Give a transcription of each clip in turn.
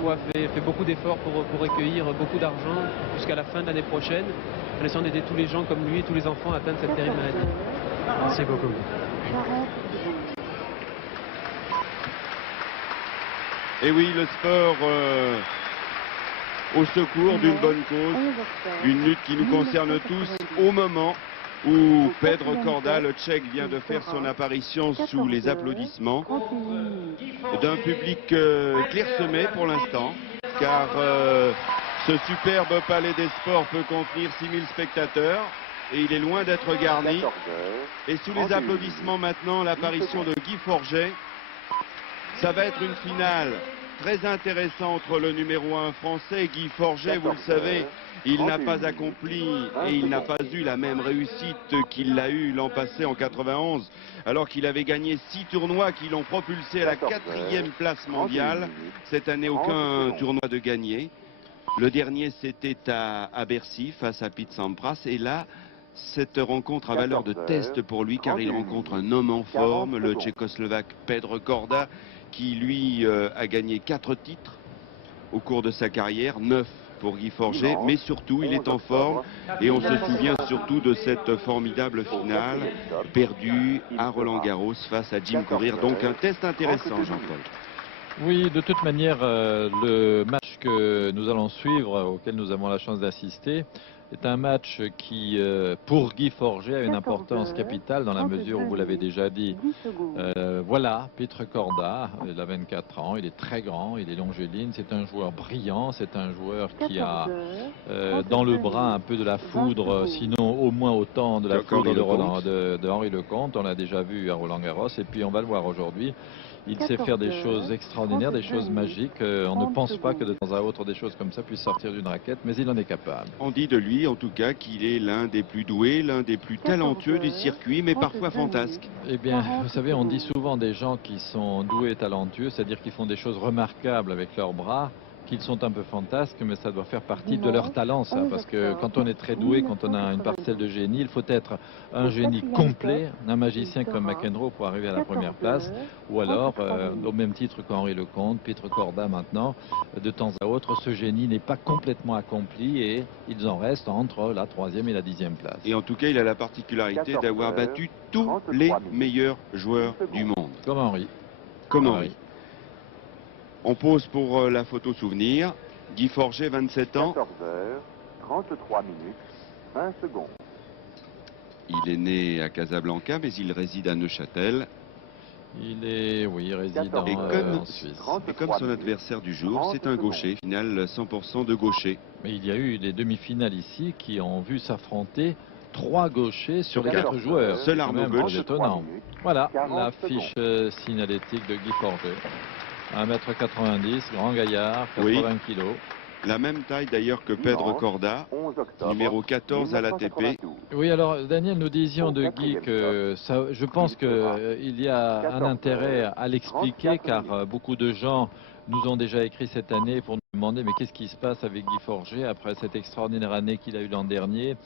foi, fait beaucoup d'efforts pour recueillir beaucoup d'argent jusqu'à la fin de l'année prochaine, en essayant d'aider tous les gens comme lui et tous les enfants atteints de cette terrible maladie. Merci beaucoup. Et oui, le sport au secours d'une bonne cause, une lutte qui nous concerne tous au moment où Pedro Corda, le Tchèque, vient de faire son apparition sous les applaudissements d'un public clairsemé pour l'instant, car ce superbe palais des sports peut contenir 6000 spectateurs et il est loin d'être garni. Et sous les applaudissements maintenant, l'apparition de Guy Forget. Ça va être une finale très intéressante entre le numéro 1 français, Guy Forget. Vous le savez, il n'a pas accompli et il n'a pas eu la même réussite qu'il l'a eu l'an passé en 91, alors qu'il avait gagné 6 tournois qui l'ont propulsé à la 4e place mondiale. Cette année, aucun tournoi de gagné. Le dernier, c'était à Bercy face à Pete Sampras. Et là, cette rencontre a valeur de test pour lui, car il rencontre un homme en forme, le Tchécoslovaque Pedro Corda, qui lui a gagné 4 titres au cours de sa carrière, 9 pour Guy Forget, mais surtout il est en forme et on se souvient surtout de cette formidable finale perdue à Roland-Garros face à Jim Courier. Donc un test intéressant, Jean-Paul. Oui, de toute manière, le match que nous allons suivre, auquel nous avons la chance d'assister, est un match qui, pour Guy Forget, a une importance capitale dans la mesure où vous l'avez déjà dit. Voilà, Pedro Corda, il a 24 ans, il est très grand, il est longiligne, c'est un joueur brillant, c'est un joueur qui a dans le bras un peu de la foudre, sinon au moins autant de la foudre de Henri Lecomte. On l'a déjà vu à Roland-Garros et puis on va le voir aujourd'hui. Il sait faire des choses extraordinaires, des choses magiques. On ne pense pas que de temps à autre des choses comme ça puissent sortir d'une raquette, mais il en est capable. On dit de lui, en tout cas, qu'il est l'un des plus doués, l'un des plus talentueux du circuit, mais parfois fantasque. Eh bien, vous savez, on dit souvent des gens qui sont doués et talentueux, c'est-à-dire qu'ils font des choses remarquables avec leurs bras, qu'ils sont un peu fantasques, mais ça doit faire partie de leur talent, ça. Parce que quand on est très doué, quand on a une parcelle de génie, il faut être un génie complet, un magicien comme McEnroe pour arriver à la première place, ou alors, au même titre qu'Henri Lecomte, Pedro Corda maintenant, de temps à autre, ce génie n'est pas complètement accompli et ils en restent entre la 3e et la 10e place. Et en tout cas, il a la particularité d'avoir battu tous les meilleurs joueurs du monde. Comme Henri. Comme Henri. On pose pour la photo souvenir. Guy Forget, 27 ans. 14h33 minutes, 20 secondes. Il est né à Casablanca, mais il réside à Neuchâtel. Il réside en Suisse. Et comme son adversaire du jour, c'est un gaucher, finale 100% de gaucher. Mais il y a eu des demi-finales ici qui ont vu s'affronter 3 gauchers sur les 4 joueurs. Seul Arnaud Butch. Étonnant. Voilà la fiche signalétique de Guy Forget. 1m90, grand gaillard, 80 kg. La même taille d'ailleurs que Pedro Corda, numéro 14 à l'ATP. Oui, alors Daniel, nous disions de Guy que je pense qu'il y a un intérêt à l'expliquer, car beaucoup de gens nous ont déjà écrit cette année pour nous demander mais qu'est-ce qui se passe avec Guy Forget après cette extraordinaire année qu'il a eue l'an dernier.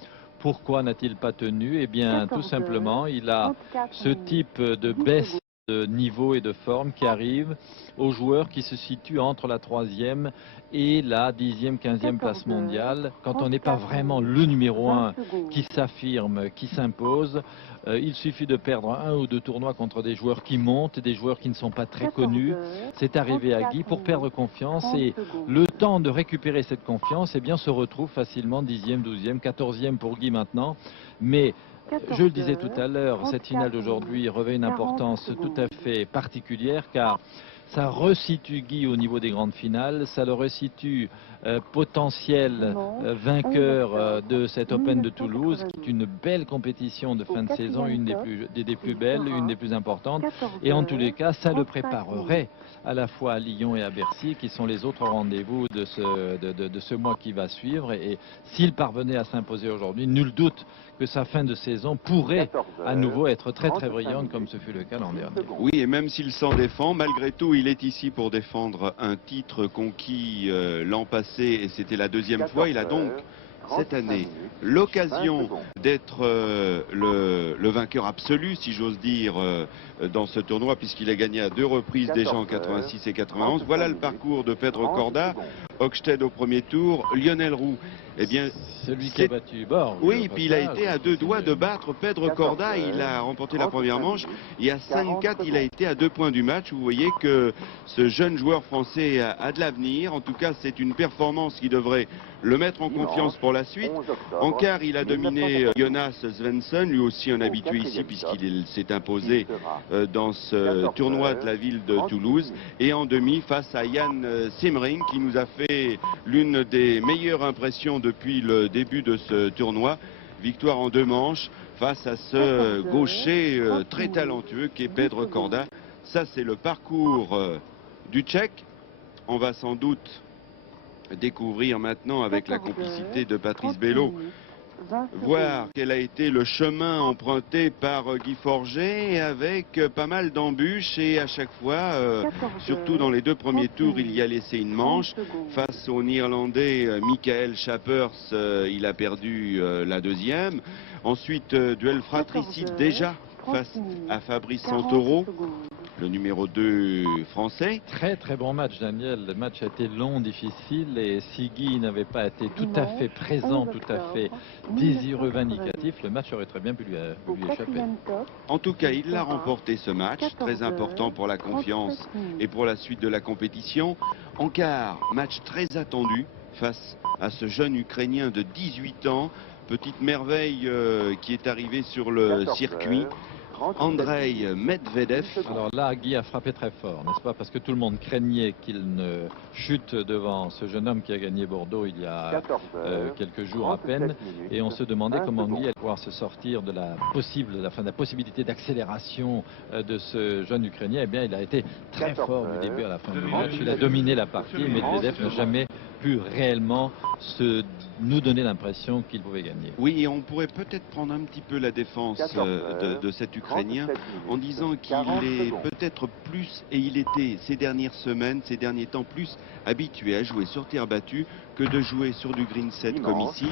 Pourquoi n'a-t-il pas tenu? Eh bien, tout simplement, il a ce type de baisse de niveau et de forme qui arrive aux joueurs qui se situent entre la 3e et la 10e, 15e place mondiale. Quand on n'est pas vraiment le numéro 1 qui s'affirme, qui s'impose, il suffit de perdre 1 ou 2 tournois contre des joueurs qui montent, des joueurs qui ne sont pas très connus. C'est arrivé à Guy pour perdre confiance et le temps de récupérer cette confiance, eh bien, se retrouve facilement 10e, 12e, 14e pour Guy maintenant. Mais je le disais tout à l'heure, cette finale d'aujourd'hui revêt une importance tout à fait particulière, car ça resitue Guy au niveau des grandes finales, ça le resitue potentiel vainqueur de cette Open de Toulouse, qui est une belle compétition de fin de saison, une des plus belles, une des plus importantes. Et en tous les cas, ça le préparerait à la fois à Lyon et à Bercy, qui sont les autres rendez-vous de ce mois qui va suivre. Et s'il parvenait à s'imposer aujourd'hui, nul doute que sa fin de saison pourrait à nouveau être très très brillante, comme ce fut le cas l'an dernier. Oui, et même s'il s'en défend, malgré tout, il est ici pour défendre un titre conquis l'an passé, et c'était la 2e fois. Il a donc cette année l'occasion d'être le vainqueur absolu, si j'ose dire, dans ce tournoi, puisqu'il a gagné à 2 reprises déjà en 86 et 91. Voilà le parcours de Pedro Corda. Hochstedt au premier tour, Lionel Roux. Eh bien, celui qui a battu Borg. Oui, et puis il a été à 2 doigts de battre Pedro Corda. Il a remporté la première manche. Et à 5-4, il a été à 2 points du match. Vous voyez que ce jeune joueur français a de l'avenir. En tout cas, c'est une performance qui devrait le mettre en confiance pour la suite. En quart, il a dominé Jonas Svensson, lui aussi un habitué ici puisqu'il s'est imposé dans ce tournoi de la ville de Toulouse. Et en demi, face à Jan Simring, qui nous a fait l'une des meilleures impressions depuis le début de ce tournoi. Victoire en 2 manches face à ce gaucher très talentueux qui est Pedro Corda. Ça, c'est le parcours du Tchèque. On va sans doute découvrir maintenant, avec la complicité de Patrice Bello, voir quel a été le chemin emprunté par Guy Forget, avec pas mal d'embûches, et à chaque fois, surtout dans les 2 premiers tours, il y a laissé une manche. Face au Néerlandais Michael Schappers, il a perdu la 2e. Ensuite, duel fratricide déjà face à Fabrice Santoro, le numéro 2 français. Très très bon match, Daniel. Le match a été long, difficile, et si Guy n'avait pas été tout à fait présent, tout à fait désireux, vindicatif, le match aurait très bien pu lui échapper. En tout cas, il a remporté ce match, très important pour la confiance et pour la suite de la compétition. En quart, match très attendu face à ce jeune Ukrainien de 18 ans, petite merveille qui est arrivé sur le circuit. Andrei Medvedev. Alors là, Guy a frappé très fort, n'est-ce pas? Parce que tout le monde craignait qu'il ne chute devant ce jeune homme qui a gagné Bordeaux il y a quelques jours à peine. Et on se demandait comment Guy allait pouvoir se sortir de la possibilité d'accélération de ce jeune Ukrainien. Eh bien, il a été très fort du début à la fin du match. Il a dominé la partie. Medvedev n'a jamais pu réellement nous donner l'impression qu'il pouvait gagner. Oui, et on pourrait peut-être prendre un petit peu la défense de cet Ukrainien en disant qu'il est peut-être plus, et il était ces dernières semaines, ces derniers temps, plus habitué à jouer sur terre battue que de jouer sur du green set comme ici.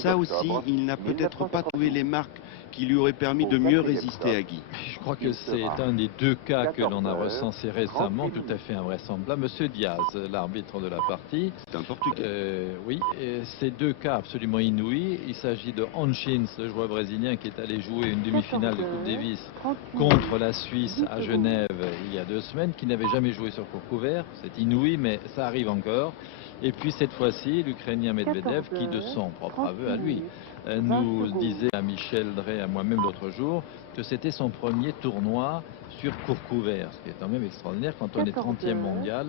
Ça aussi, il n'a peut-être pas trouvé les marques qui lui auraient permis de mieux résister à Guy. Je crois que c'est un des 2 cas que l'on a recensé récemment, tout à fait invraisemblable. Monsieur Diaz, l'arbitre de la partie. C'est un Portugais. Oui, et ces 2 cas absolument inouïs. Il s'agit de Honchins, le joueur brésilien qui est allé jouer une demi-finale de Coupe Davis contre la Suisse à Genève il y a 2 semaines, qui n'avait jamais joué sur court couvert. C'est inouï, mais ça arrive encore. Et puis cette fois-ci, l'Ukrainien Medvedev, qui de son propre aveu à lui, nous disait à Michel Drey, à moi-même l'autre jour, que c'était son premier tournoi sur court couvert, ce qui est quand même extraordinaire quand on est 30e mondial,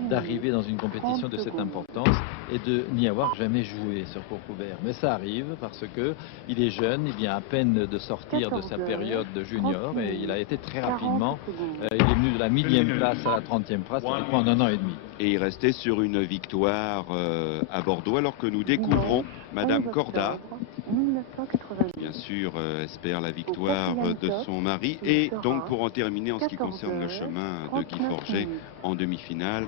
d'arriver dans une compétition de cette importance et de n'y avoir jamais joué sur court couvert. Mais ça arrive parce que il est jeune, il vient à peine de sortir de sa période de junior, et il a été très rapidement, il est venu de la 1000e place à la 30e place en 1 an et demi. Et il restait sur une victoire à Bordeaux, alors que nous découvrons Madame Corda, bien sûr, espère la victoire de son mari. Et donc, pour en terminer en ce qui concerne le chemin de Guy Forget en demi-finale,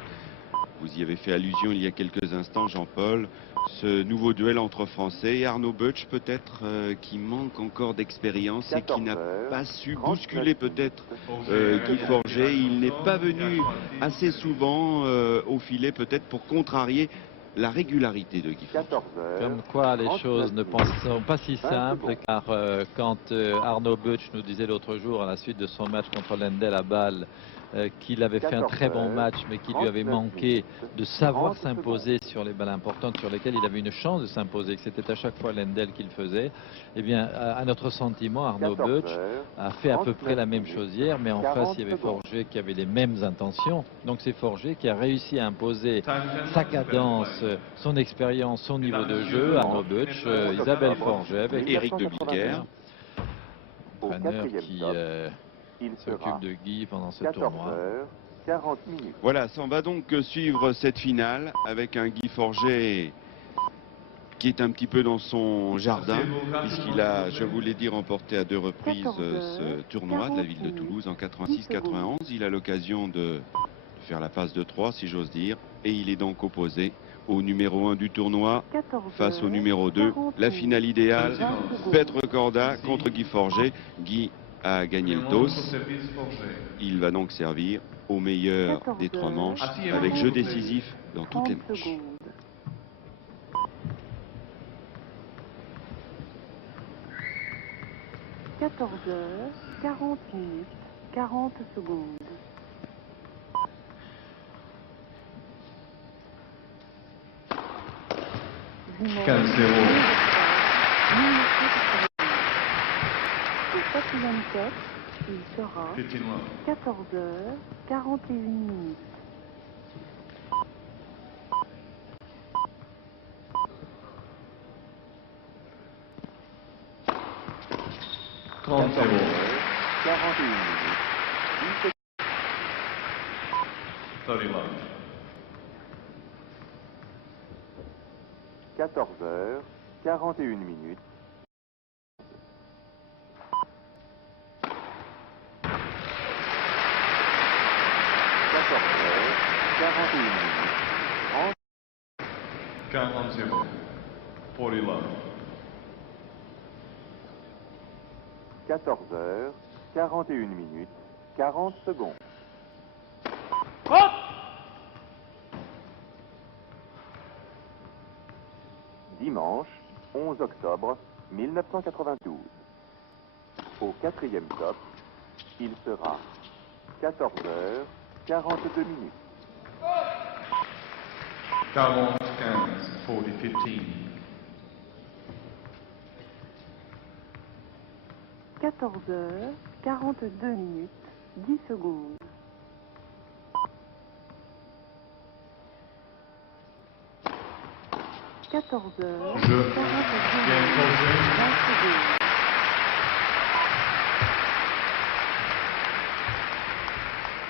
vous y avez fait allusion il y a quelques instants, Jean-Paul, ce nouveau duel entre Français et Arnaud Butch, peut-être, qui manque encore d'expérience et qui n'a pas su bousculer peut-être Guy Forget. Il n'est pas venu assez souvent au filet, peut-être pour contrarier la régularité de Guy Forget. Comme quoi les choses ne sont pas si simples, car quand Arnaud Butch nous disait l'autre jour, à la suite de son match contre Lendl à Bâle, qu'il avait fait un très bon match, mais qu'il lui avait manqué de savoir s'imposer sur les balles importantes sur lesquelles il avait une chance de s'imposer, que c'était à chaque fois Lendl qui le faisait. Eh bien, à notre sentiment, Arnaud Butch a fait à peu près la même chose hier, mais en face, il y avait Forget qui avait les mêmes intentions. Donc c'est Forget qui a réussi à imposer sa cadence, son expérience, son niveau de jeu. Arnaud Butch, Isabelle Forget avec Éric de Bliquer, entraîneur qui s'occupe de Guy pendant ce tournoi. Voilà, ça, on va donc suivre cette finale avec un Guy Forget qui est un petit peu dans son jardin, puisqu'il a, je vous l'ai dit, remporté à 2 reprises ce tournoi de la ville de Toulouse en 86-91. Il a l'occasion de faire la passe de 3, si j'ose dire, et il est donc opposé au numéro 1 du tournoi 14 face au numéro 2. La finale idéale, Pedro Corda contre Guy Forget. Guy a gagné le toss. Il va donc servir au meilleur des 3 manches avec jeu décisif dans toutes les manches. 14h, 40 minutes, 40 secondes. Dimanche, 15-0. au quatrième top, il sera 14h, 41 minutes. Trente-zéro. 41 minutes. 31. 14h, 41 minutes. 14h, 41 minutes. 40-0. 41. 14h, 41 minutes, 40 secondes. Dimanche, 11 octobre 1992. Au quatrième top, il sera 14h, 42 minutes. 40-15. 40-15. 14h, 42 minutes, 10 secondes. 14h, 42 Je. minutes, Bien 20 posé. secondes.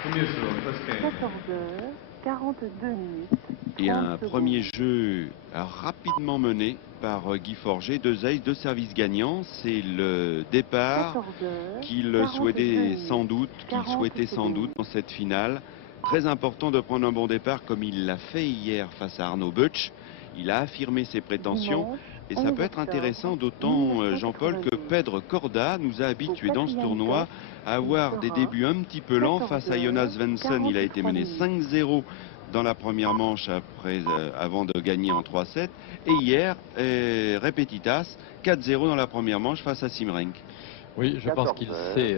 Combien sur first game? 14h, 42 minutes, 30 Et un secondes. premier jeu rapidement mené par Guy Forget. 2 aces, 2 services gagnants. C'est le départ 14h, qu'il 42 souhaitait minutes, sans doute, 40 secondes. dans cette finale. Très important de prendre un bon départ comme il l'a fait hier face à Arnaud Butch. Il a affirmé ses prétentions Dimanche, et ça 11 peut être octobre, intéressant, d'autant, Jean-Paul, que 1992. Pedro Corda nous a habitués dans ce quatrième tournoi top, à avoir il des sera débuts un petit peu lents. Face à 14h, Jonas Svensson, il a été 43 mené minutes. 5-0 dans la première manche avant de gagner en 3-7. Et hier, Repetitas, 4-0 dans la première manche face à Simrenk. Oui, je pense qu'il 14h, sait,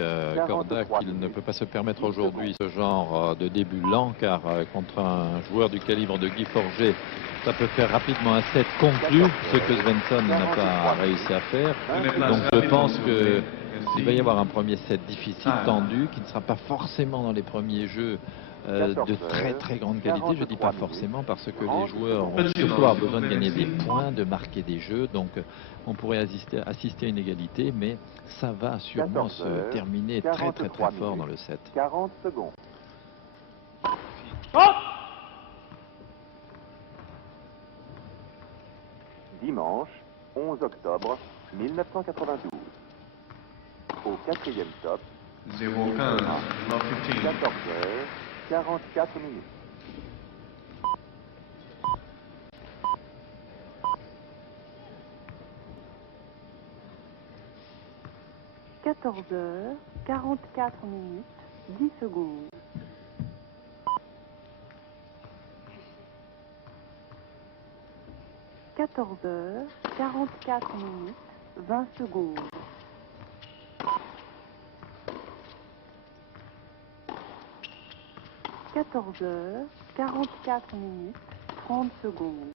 Corda, 43 qu'il ne minutes, peut pas se permettre 10 aujourd'hui ce genre de début lent, car contre un joueur du calibre de Guy Forget, ça peut faire rapidement un set conclu, ce que Svensson n'a pas réussi à faire. Donc je pense qu'il va y avoir un premier set difficile, tendu, qui ne sera pas forcément dans les premiers jeux de très très grande qualité. Je dis pas forcément parce que les joueurs vont surtout avoir besoin de gagner des points, de marquer des jeux. Donc on pourrait assister à une égalité, mais ça va sûrement se terminer très très très fort dans le set. 40 secondes. Dimanche, 11 octobre 1992. Au quatrième top, 0-15. Love 15. 14h, 44 minutes. 14h, 44 minutes, 10 secondes. 14h, 44 minutes, 20 secondes. 14h, 44 minutes, 30 secondes.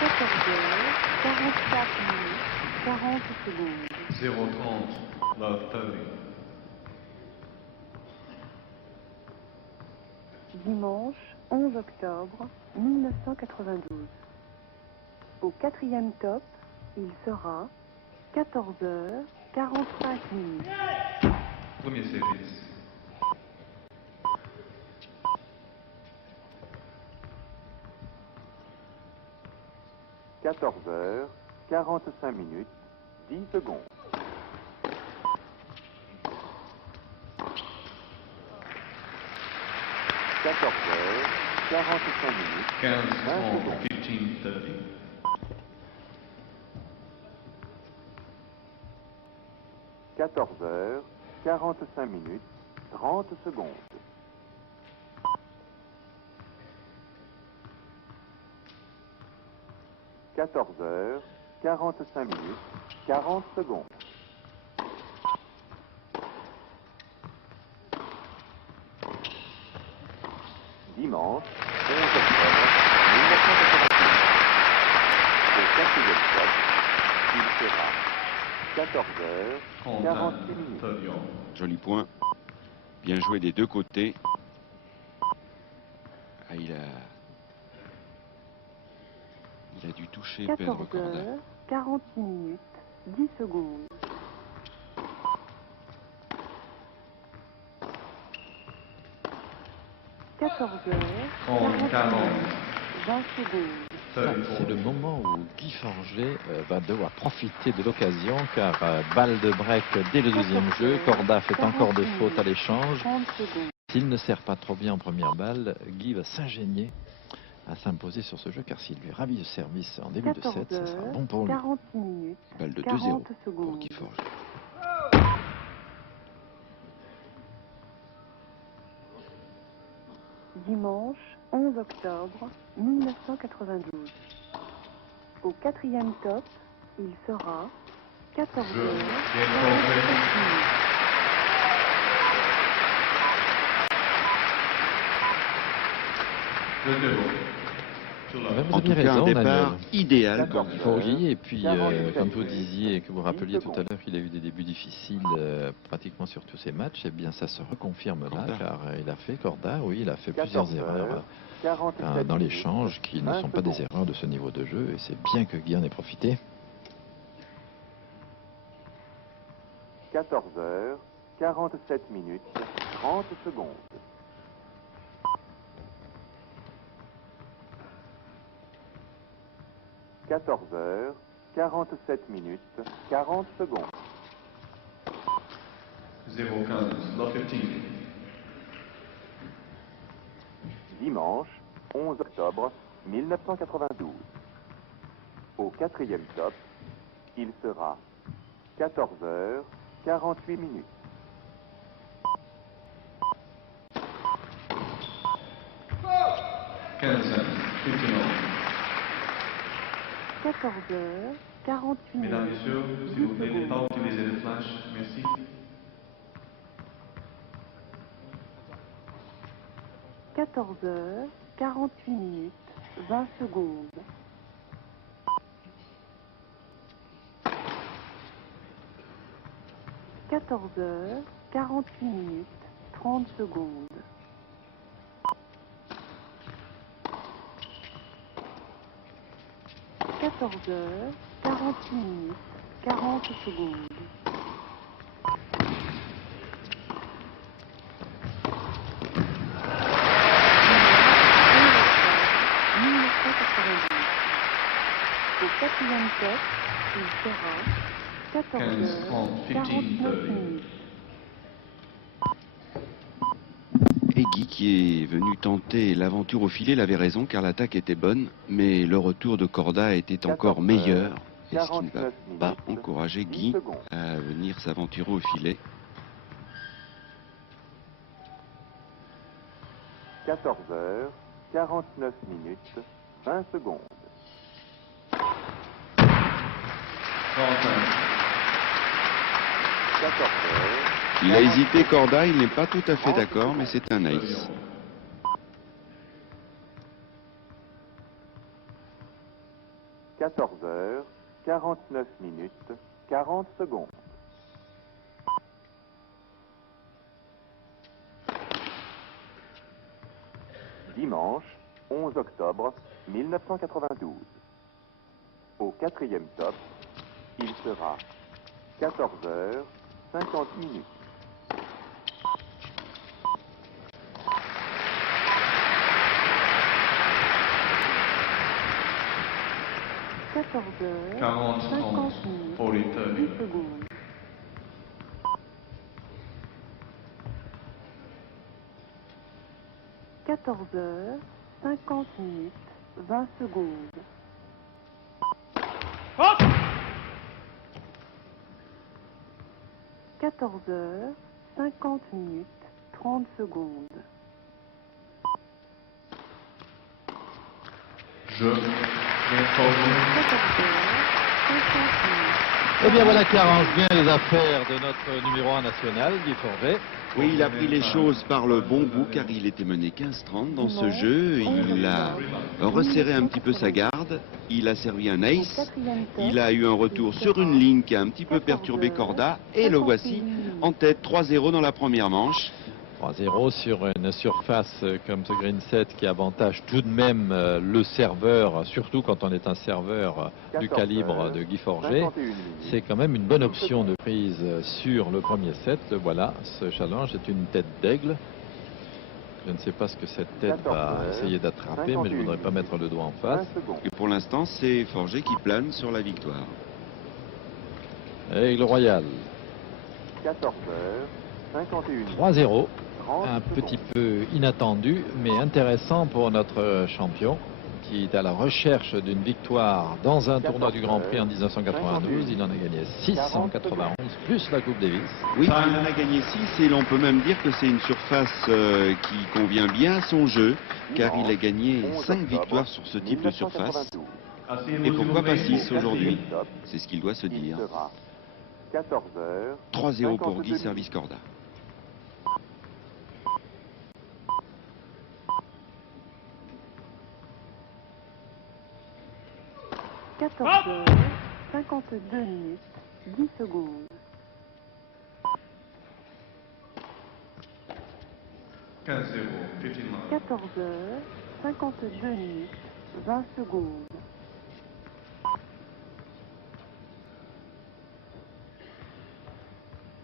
14h, 44 minutes, 40 secondes. 0-30. Love 30. Dimanche, 11 octobre 1992. Au quatrième top, il sera 14h, 45 minutes. Premier service. 14h, 45 minutes, 10 secondes. 14h45 minutes. 15 20 en secondes. 15:30. 14h45 minutes. 30 secondes. 14h45 minutes. 40 secondes. Dimanche, 11 octobre 1988. Au quatrième stop, il sera 14h48 minutes. 30. Joli point. Bien joué des deux côtés. Ah, il a dû toucher Pedro Corda. 14h46 minutes, 10 secondes. 14h, 20 secondes. C'est le moment où Guy Forget va devoir profiter de l'occasion car balle de break dès le deuxième jeu. Corda fait encore des fautes à l'échange. 30 secondes. S'il ne sert pas trop bien en première balle, Guy va s'ingénier à s'imposer sur ce jeu car s'il lui ravit le service en début de set, ça sera bon pour lui. 46 minutes, Balle de 2-0 40 pour secondes. Guy Forget. Dimanche 11 octobre 1992. Au quatrième top, il sera 14h. Vous En tout avez cas, un raison, départ Daniel. idéal pour Guy Forget. Pour Guy, et puis comme vous disiez et que vous rappeliez tout à l'heure qu'il a eu des débuts difficiles pratiquement sur tous ses matchs, eh bien ça se reconfirme là, Corda. car il a fait, Corda, oui, il a fait plusieurs erreurs dans l'échange qui ne sont pas des erreurs de ce niveau de jeu, et c'est bien que Guy en ait profité. 14h47 minutes. 30 secondes. 14h47 minutes. 40 secondes. 0-15, love 15. Dimanche, 11 octobre 1992. Au quatrième top, il sera 14h48 minutes. 15, 14h, 48 Mesdames, minutes. Messieurs, s'il vous plaît, ne pas utiliser le flash. Merci. 14h, 48 minutes, 20 secondes. 14h, 48 minutes, 30 secondes. 14h, 48 minutes, 40 secondes. 1992. Au quatrième top, il sera 14h, 49 minutes. Et Guy, qui est venu tenter l'aventure au filet, il avait raison car l'attaque était bonne, mais le retour de Corda était encore meilleur. Et ce qui ne va pas encourager Guy à venir s'aventurer au filet. 14h49 minutes, 20 secondes. 14h. Il a hésité Corda, il n'est pas tout à fait d'accord, mais c'est un ace. 14h49 minutes, 40 secondes. 11 octobre 1992. Au quatrième top, il sera 14h50 minutes. 14h50 minutes, 10 secondes. 14h50 14h50 minutes 20 secondes. 14h50 minutes 30 secondes. Je m'informe. 14h50 minutes. Eh bien voilà qui arrange bien les affaires de notre numéro 1 national, Guy Forget. Oui, il a pris les choses par le bon bout car il était mené 15-30 dans ce jeu. Il a resserré un petit peu sa garde. Il a servi un ace. Il a eu un retour sur une ligne qui a un petit peu perturbé Corda. Et le voici en tête 3-0 dans la première manche. 3-0 sur une surface comme ce green set qui avantage tout de même le serveur, surtout quand on est un serveur du calibre de Guy Forget. C'est quand même une bonne option de prise sur le premier set. Voilà, ce challenge est une tête d'aigle. Je ne sais pas ce que cette tête va essayer d'attraper, mais je ne voudrais pas mettre le doigt en face. Et pour l'instant, c'est Forget qui plane sur la victoire. Aigle royal. 14h51. 3-0. Un petit peu inattendu, mais intéressant pour notre champion qui est à la recherche d'une victoire dans un tournoi du Grand Prix en 1992. Il en a gagné 691, plus la Coupe Davis. Oui, il en a gagné 6 et l'on peut même dire que c'est une surface qui convient bien à son jeu, car il a gagné 5 victoires sur ce type de surface. Et pourquoi pas 6 aujourd'hui? C'est ce qu'il doit se dire. 14h. 3-0 pour Guy, service Corda. 14h52 minutes 10 secondes. 15-0, 15 love. 14h52 minutes 20 secondes.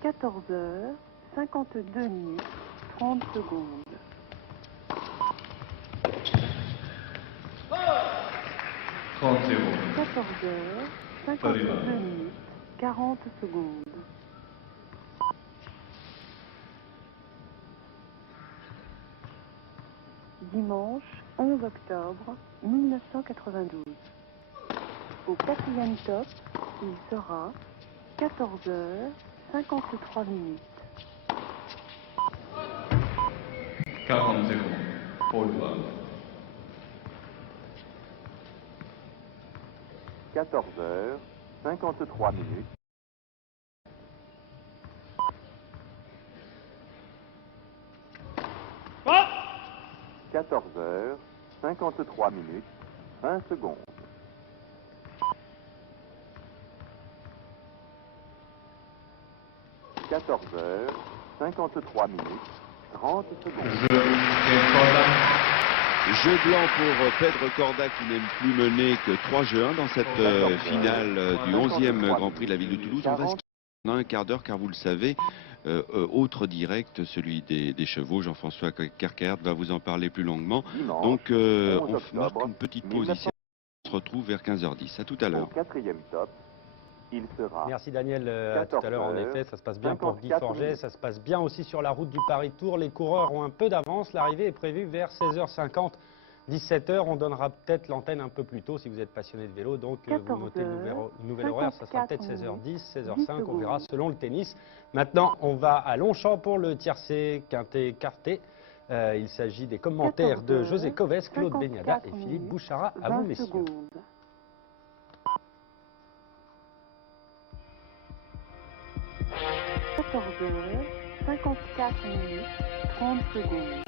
14h52 minutes 30 secondes. 30-0. 14h52 minutes 40 secondes. 'Dimanche 11 octobre 1992. Au 4e top, il sera 14h53 minutes. 40-0, 4 love. 14h53 minutes. 14h53 minutes 1 seconde. 14h53 minutes 30 secondes. Jeu blanc pour Pedro Corda qui n'aime plus mener que 3 jeux 1 dans cette finale du 11e Grand Prix de la ville de Toulouse. On va se quitter dans un quart d'heure car vous le savez, autre direct, celui des chevaux. Jean-François Carcaert va vous en parler plus longuement. Donc on marque une petite pause ici. On se retrouve vers 15h10. À tout à l'heure. Au 4e top, il sera. Merci Daniel, à tout à l'heure en effet, ça se passe bien pour Guy Forget, ça se passe bien aussi sur la route du Paris Tour, les coureurs ont un peu d'avance, l'arrivée est prévue vers 16h50, 17h, on donnera peut-être l'antenne un peu plus tôt si vous êtes passionné de vélo, donc vous notez le nouvel horaire, ça sera peut-être 16h10, 16h05, on verra selon le tennis. Maintenant on va à Longchamp pour le tiercé quintet quarté. Il s'agit des commentaires de José Coves, Claude Begnada et Philippe Bouchara, à vous messieurs. 14h54 minutes 30 secondes.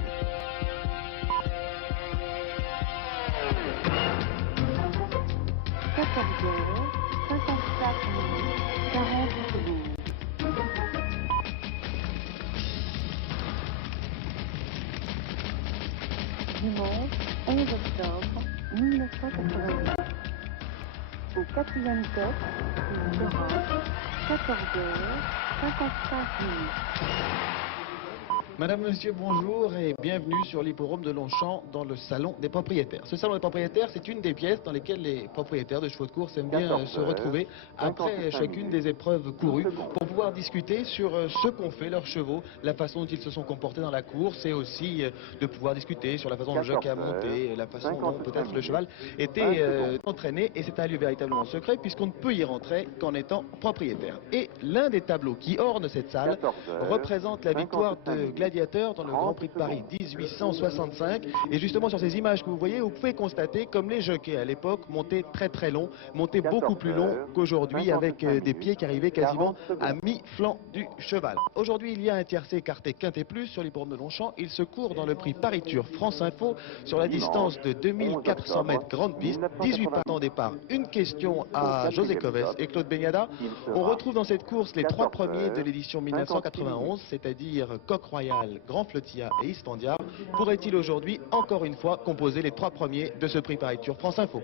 14h54 minutes 40 secondes. 'Dimanche 11 octobre 1992. Au 4e top, il sera 14h55 minutes. Madame, monsieur, bonjour et bienvenue sur l'hippodrome de Longchamp dans le salon des propriétaires. Ce salon des propriétaires, c'est une des pièces dans lesquelles les propriétaires de chevaux de course aiment bien se retrouver après chacune des épreuves courues pour pouvoir discuter sur ce qu'ont fait leurs chevaux, la façon dont ils se sont comportés dans la course et aussi de pouvoir discuter sur la façon dont le jockey a monté, la façon dont peut-être le cheval était entraîné. Et c'est un lieu véritablement secret puisqu'on ne peut y rentrer qu'en étant propriétaire. Et l'un des tableaux qui orne cette salle représente la victoire de Gladiateur dans le Grand Prix de Paris 1865. Et justement sur ces images que vous voyez, vous pouvez constater comme les jockeys à l'époque montaient très très long, montaient beaucoup plus long qu'aujourd'hui avec des pieds qui arrivaient quasiment à mi-flanc du cheval. Aujourd'hui il y a un tiercé écarté quinté plus sur l'hippodrome de Longchamp. Il se court dans le prix Pariture France Info sur la distance de 2400 mètres grande piste, 18 partants au départ. Une question à José Coves et Claude Begnada. On retrouve dans cette course les trois premiers de l'édition 1991, c'est-à-dire Coq Royal, Grand Flotilla et Isfandia. Pourrait-il aujourd'hui, encore une fois, composer les trois premiers de ce prix Pariture France Info?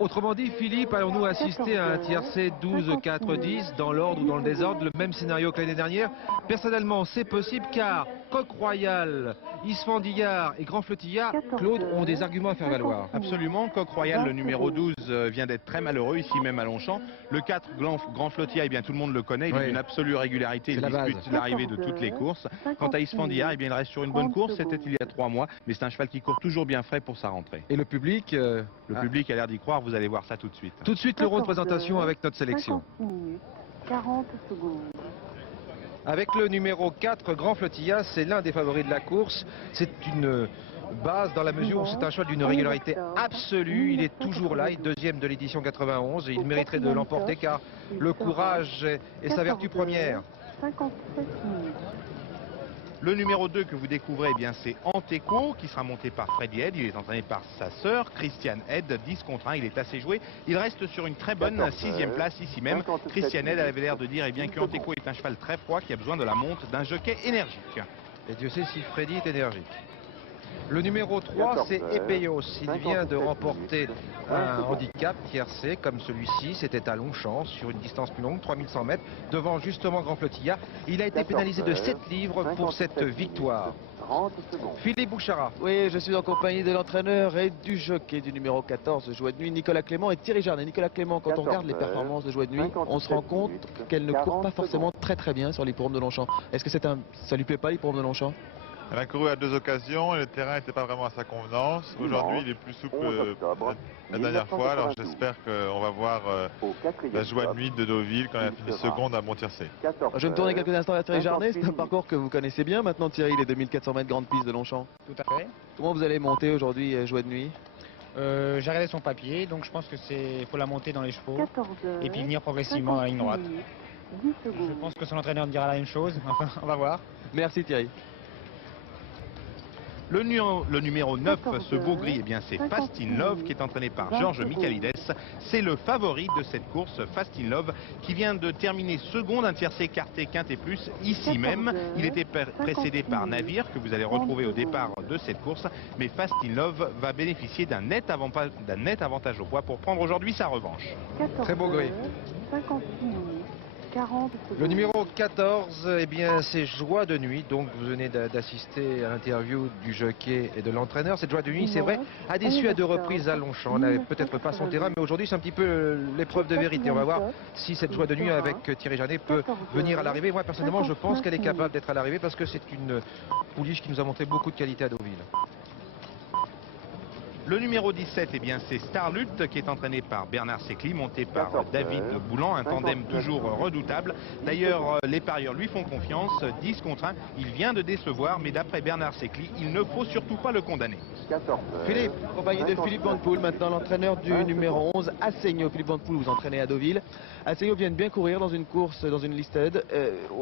Autrement dit, Philippe, allons-nous assister à un tiercé 12-4-10 dans l'ordre ou dans le désordre, le même scénario que l'année dernière? Personnellement, c'est possible car Coq Royal, Isfandiyar et Grand Flotilla, Claude, ont des arguments à faire valoir. Absolument. Coq Royal, le numéro 12, vient d'être très malheureux ici même à Longchamp. Le 4, Grand Flotilla, eh bien, tout le monde le connaît. Il est d'une absolue régularité. Il dispute l'arrivée de toutes les courses. Quant à Isfandiyar, eh bien, il reste sur une bonne course. C'était il y a 3 mois. Mais c'est un cheval qui court toujours bien frais pour sa rentrée. Et le public Le public a l'air d'y croire. Vous allez voir ça tout de suite. Tout de suite, le rond de présentation avec notre sélection. 50 minutes, 40 secondes. Avec le numéro 4, Grand Flotilla, c'est l'un des favoris de la course. C'est une base dans la mesure où c'est un choix d'une régularité absolue. Il est toujours là, il est deuxième de l'édition 91 et il mériterait de l'emporter car le courage est sa vertu première. 57 minutes. Le numéro 2 que vous découvrez, eh bien, c'est Anteco, qui sera monté par Freddy Head. Il est entraîné par sa sœur, Christiane Head, 10 contre 1. Il est assez joué. Il reste sur une très bonne 6e place ici même. Christiane Head avait l'air de dire eh bien, que Anteco est un cheval très froid qui a besoin de la monte d'un jockey énergique. Et Dieu sait si Freddy est énergique. Le numéro 3, c'est Epeios. Il vient de remporter un handicap tiercé comme celui-ci. C'était à Longchamp sur une distance plus longue, 3100 mètres, devant justement Grand Flotilla. Il a été pénalisé de 7 livres pour cette victoire. Philippe Bouchara. Oui, je suis en compagnie de l'entraîneur et du jockey du numéro 14 de Joie de Nuit, Nicolas Clément et Thierry Jarnet. Nicolas Clément, quand on regarde les performances de Joie de Nuit, on se rend compte qu'elle ne court pas forcément très bien sur l'hippodrome de Longchamp. Est-ce que ça lui plaît pas l'hippodrome de Longchamp? Elle a couru à 2 occasions et le terrain n'était pas vraiment à sa convenance. Aujourd'hui, il est plus souple la dernière fois. Alors j'espère qu'on va voir la Joie de Nuit de Deauville quand elle a fini seconde à Montiercé. Je vais me tourner quelques instants vers Thierry Jarnet. C'est un parcours que vous connaissez bien maintenant, Thierry, les 2400 mètres grande piste de Longchamp. Tout à fait. Comment vous allez monter aujourd'hui Joie de Nuit? J'ai regardé son papier, donc je pense que faut la monter dans les chevaux et puis venir progressivement à la ligne droite. Je pense que son entraîneur dira la même chose. Enfin, on va voir. Merci Thierry. Le numéro 9, ce beau gris, eh bien c'est Fast in Love qui est entraîné par Georges Michaelides. C'est le favori de cette course, Fast in Love, qui vient de terminer seconde, un tiercé écarté quinté plus ici même. Il était précédé par Navire que vous allez retrouver au départ de cette course. Mais Fast in Love va bénéficier d'un net avantage au poids pour prendre aujourd'hui sa revanche. Très beau gris. 56 minutes. 40 secondes. Le numéro 14, eh bien, c'est Joie de Nuit. Donc, vous venez d'assister à l'interview du jockey et de l'entraîneur. Cette Joie de Nuit, c'est vrai, a déçu à 2 reprises à Longchamp. On n'avait peut-être pas son terrain, mais aujourd'hui, c'est un petit peu l'épreuve de vérité. On va voir si cette Joie de Nuit avec Thierry Jarnet peut venir à l'arrivée. Moi, personnellement, je pense qu'elle est capable d'être à l'arrivée parce que c'est une pouliche qui nous a montré beaucoup de qualité à Deauville. Le numéro 17, eh bien, c'est Starlut qui est entraîné par Bernard Secli, monté par David Boulan, un tandem toujours redoutable. D'ailleurs, les parieurs lui font confiance, 10 contre 1. Il vient de décevoir, mais d'après Bernard Secli, il ne faut surtout pas le condamner. Philippe, compagnie de Philippe Van Poel, maintenant l'entraîneur du numéro 11, Assegno. Philippe Van Poel, vous entraînez à Deauville. Assegno vient de bien courir dans une course, dans une listed.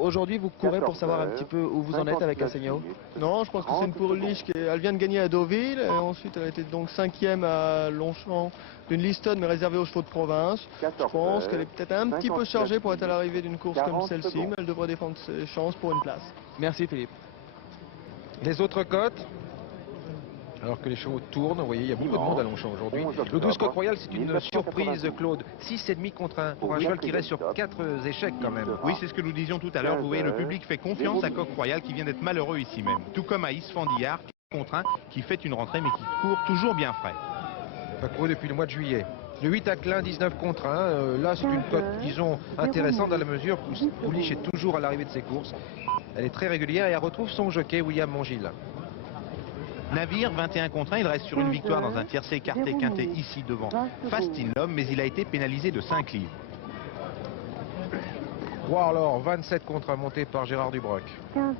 Aujourd'hui, vous courez pour savoir un petit peu où vous en êtes avec Assegno? Non, je pense que c'est une pouliche elle vient de gagner à Deauville. Et ensuite, elle a été donc 5e à Longchamp d'une listed, mais réservée aux chevaux de province. Je pense qu'elle est peut-être un petit peu chargée pour être à l'arrivée d'une course comme celle-ci, mais elle devrait défendre ses chances pour une place. Merci Philippe. Les autres cotes? Alors que les chevaux tournent, vous voyez, il y a beaucoup de monde à Longchamp aujourd'hui. Le 12 Coq Royal, c'est une surprise, Claude. 6,5 contre 1 pour un cheval qui reste sur 4 échecs quand même. Oui, c'est ce que nous disions tout à l'heure. Vous voyez, le public fait confiance à Coq Royal qui vient d'être malheureux ici même. Tout comme à Isfandiyar, contre 1, qui fait une rentrée mais qui court toujours bien frais. Pas couru depuis le mois de juillet. Le 8 à Klein, 19 contre 1. Là, c'est une cote, disons, intéressante dans la mesure où Pouliche est toujours à l'arrivée de ses courses. Elle est très régulière et elle retrouve son jockey, William Mongil. Navire, 21 contre 1, il reste sur une victoire dans un tiercé écarté quintet ici devant Fast in Love, mais il a été pénalisé de 5 livres. Wow, alors, 27 contre 1 monté par Gérard Dubroc. 15h,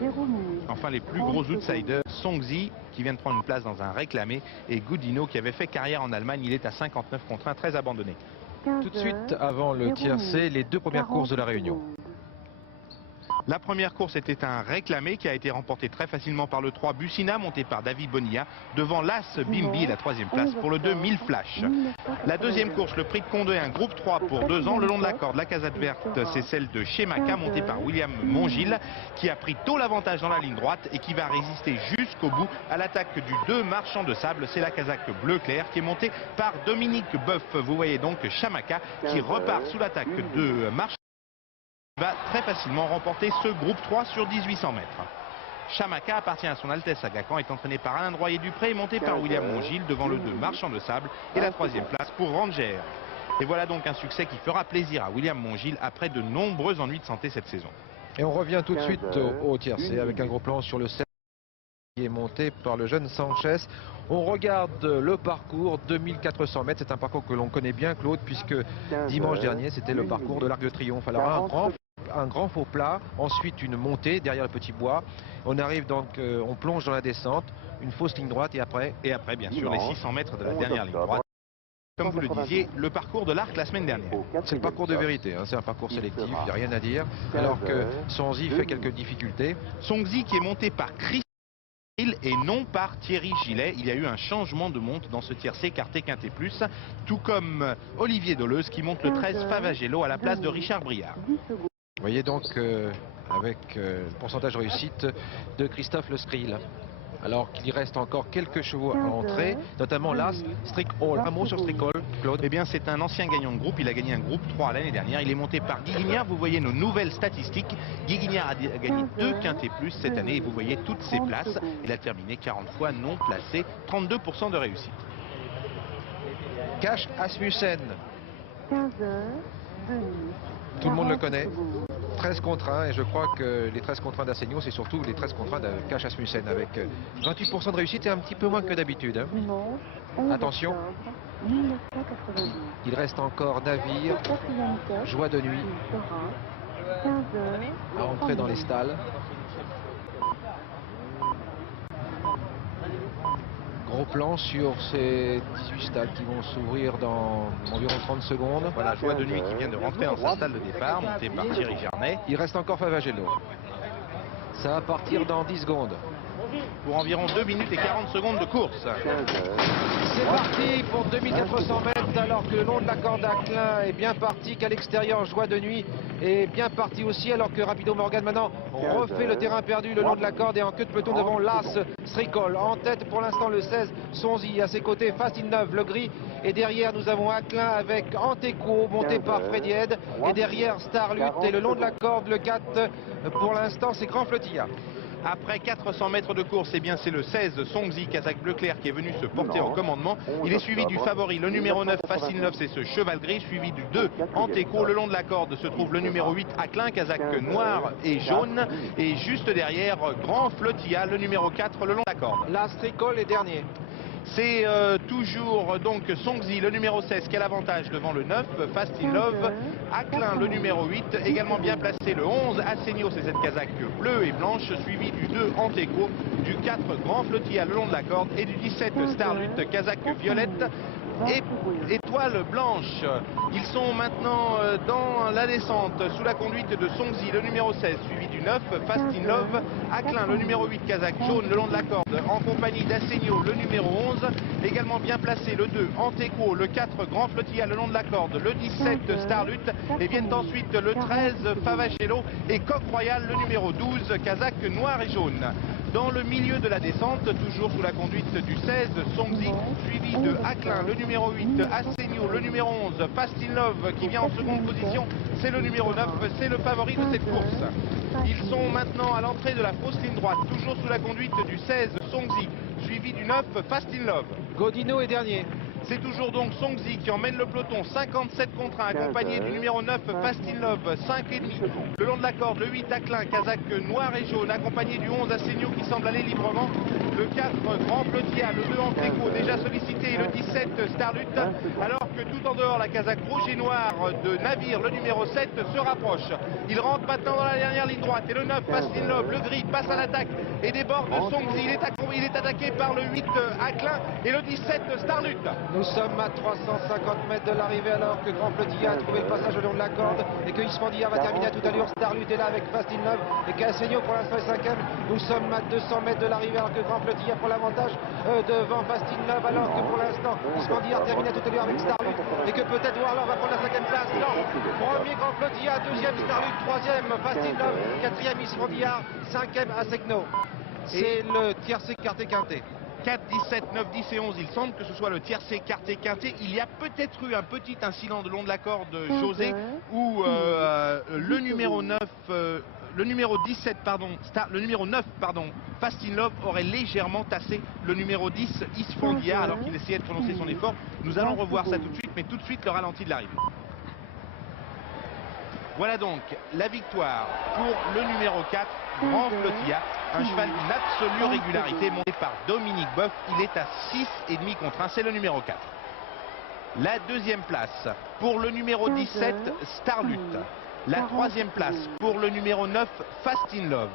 0 minutes. Enfin, les plus gros outsiders, Songzi, qui vient de prendre une place dans un réclamé, et Gudino, qui avait fait carrière en Allemagne, il est à 59 contre 1, très abandonné. Tout de suite, avant le tiercé, les deux premières courses de la Réunion. La première course était un réclamé qui a été remporté très facilement par le 3 Bussina, monté par David Bonilla, devant l'As Bimbi et la troisième place pour le 2 1000 Flash. La deuxième course, le prix de Condé, un groupe 3 pour 2 ans. Le long de la corde, la casette verte, c'est celle de Shemaka, montée par William Mongil, qui a pris tôt l'avantage dans la ligne droite et qui va résister jusqu'au bout à l'attaque du 2 Marchand de Sable. C'est la casaque bleu clair qui est montée par Dominique Boeuf. Vous voyez donc Shemaka qui repart sous l'attaque de Marchand. Va très facilement remporter ce groupe 3 sur 1800 mètres. Shemaka appartient à son Altesse Aga Khan, est entraîné par Alain Droyer-Dupré et monté par William Mongil devant le 2 Marchand de Sable et la troisième place pour Ranger. Et voilà donc un succès qui fera plaisir à William Mongil après de nombreux ennuis de santé cette saison. Et on revient tout de suite au tiercé avec un gros plan sur le 7 qui est monté par le jeune Sanchez. On regarde le parcours, 2400 mètres, c'est un parcours que l'on connaît bien, Claude, puisque dimanche dernier c'était le parcours de l'Arc de Triomphe. Alors un grand faux plat, ensuite une montée derrière le petit bois. On arrive donc, on plonge dans la descente, une fausse ligne droite et après bien sûr les 600 mètres de la dernière ligne droite. Comme vous le disiez, le parcours de l'Arc la semaine dernière. C'est le parcours de vérité, hein, c'est un parcours sélectif, il n'y a rien à dire. Alors que Songzi fait quelques difficultés. Songzi qui est monté par Chris et non par Thierry Gillet. Il y a eu un changement de monte dans ce tiercé écarté quintet plus, tout comme Olivier Deleuze qui monte le 13 Favagello à la place de Richard Briard. Vous voyez donc avec le pourcentage de réussite de Christophe Lescril. Alors qu'il reste encore quelques chevaux à entrer, notamment l'As Strick Hall. Un mot sur Strick Hall, Claude? Eh bien, c'est un ancien gagnant de groupe. Il a gagné un groupe 3 l'année dernière. Il est monté par Guy Guignard. Vous voyez nos nouvelles statistiques. Guy Guignard a gagné 2 quintés plus cette année. Et vous voyez toutes ses places. Il a terminé 40 fois non placé, 32% de réussite. Cash Asmussen. 15h, 2 minutes. Tout le monde le connaît. 13 contre 1 et je crois que les 13 contre 1 d'Assenio, c'est surtout les 13 contre 1 de Cash Asmussen avec 28% de réussite et un petit peu moins que d'habitude. Hein. Attention. Il reste encore Navire, Joie de nuit à entrer dans les stalles. Gros plan sur ces 18 stalles qui vont s'ouvrir dans environ 30 secondes. Voilà, Joie de nuit qui vient de rentrer dans sa stalle de départ, montée par Thierry Jarnet. Il reste encore Favagello. Ça va partir dans 10 secondes. Pour environ 2 minutes et 40 secondes de course. C'est parti pour 2400 mètres alors que le long de la corde à Klein est bien parti, qu'à l'extérieur Joie de nuit est bien parti aussi alors que Rapido Morgan maintenant refait le terrain perdu le long de la corde et en queue de peloton devant l'As Stricol. En tête pour l'instant le 16 Songzi, à ses côtés Fast in Love, le gris, et derrière nous avons Aclin avec Anteco monté par Freddy Head et derrière Starlut et le long de la corde le 4 pour l'instant c'est Grand Flotilla. Après 400 mètres de course, eh bien c'est le 16 Songzi, casaque bleu clair, qui est venu se porter au commandement. Il est suivi du favori, le numéro 9 Fascine Love, c'est ce cheval gris, suivi du 2 Anteco. Le long de la corde se trouve le numéro 8 Aclin, casaque noir et jaune. Et juste derrière, Grand Flotilla, le numéro 4, le long de la corde. La Stricol est dernier. C'est toujours donc Songzi, le numéro 16, qui a l'avantage devant le 9, Fast in Love. Aclin, le numéro 8, également bien placé le 11, Assenio, c'est cette casaque bleue et blanche, suivi du 2 Anteco, du 4 Grand Flotilla le long de la corde et du 17 Starlut, casaque violette et étoile blanche. Ils sont maintenant dans la descente sous la conduite de Songzi, le numéro 16, suivi du 9, Fast in Love. Aclin, le numéro 8, casaque jaune le long de la corde, en compagnie d'Assenio, le numéro 11. Également bien placé le 2, Anteco, le 4, Grand Flotilla le long de la corde, le 17, Starlut. Et viennent ensuite le 13, Favagello et Coq Royal, le numéro 12, casaque noir et jaune. Dans le milieu de la descente, toujours sous la conduite du 16, Songzi, suivi de Acklin, le numéro 8, Assenio, le numéro 11, Fast in Love qui vient en seconde position, c'est le numéro 9, c'est le favori de cette course. Ils sont maintenant à l'entrée de la fausse ligne droite, toujours sous la conduite du 16, Songzi, suivi du 9, Fast in Love. Godino est dernier. C'est toujours donc Songzi qui emmène le peloton, 57 contre 1, accompagné du numéro 9, Fast in Love, 5,5. Le long de la corde, le 8, Acklin, Kazakh noir et jaune, accompagné du 11, Assenio qui semble aller librement. Le 4, Grand Plotia, le 2, Anteco, déjà sollicité, et le 17, Starlut. Alors que tout en dehors, la Kazakh rouge et noir de Navire, le numéro 7, se rapproche. Il rentre maintenant dans la dernière ligne droite. Et le 9, Fast in Love, le gris, passe à l'attaque et déborde Songzi. Il est attaqué par le 8, Acklin, et le 17, Starlut. Nous sommes à 350 mètres de l'arrivée alors que Grand Plotia a trouvé le passage le long de la corde et que Isfandia va terminer à toute allure. Starlut est là avec Fast in Love et Casegno pour l'instant est 5e. Nous sommes à 200 mètres de l'arrivée alors que Grand Plotia prend l'avantage devant Fast in Love alors que pour l'instant Isfandia termine à toute allure avec Starlut et que peut-être Warlord va prendre la 5e place. Non, premier Grand Plotia, 2e Starlut, 3e Fast in Love, 4e Isfandia, 5e Assenio. C'est le tiercé quarté quinté. 4, 17, 9, 10 et 11, il semble que ce soit le tiercé quarté quinté. Il y a peut-être eu un petit incident de long de la corde, José, où le numéro 9, le numéro 17, pardon, le numéro 9, pardon, Fast in Love aurait légèrement tassé le numéro 10, Isfandia, alors qu'il essayait de prononcer son effort. Nous allons revoir ça tout de suite, mais tout de suite le ralenti de l'arrivée. Voilà donc la victoire pour le numéro 4, Grand Plotia, un cheval d'une absolue régularité monté par Dominique Boeuf. Il est à 6,5 contre 1, c'est le numéro 4. La deuxième place pour le numéro 17, Starlut. La troisième place pour le numéro 9, Fast in Love.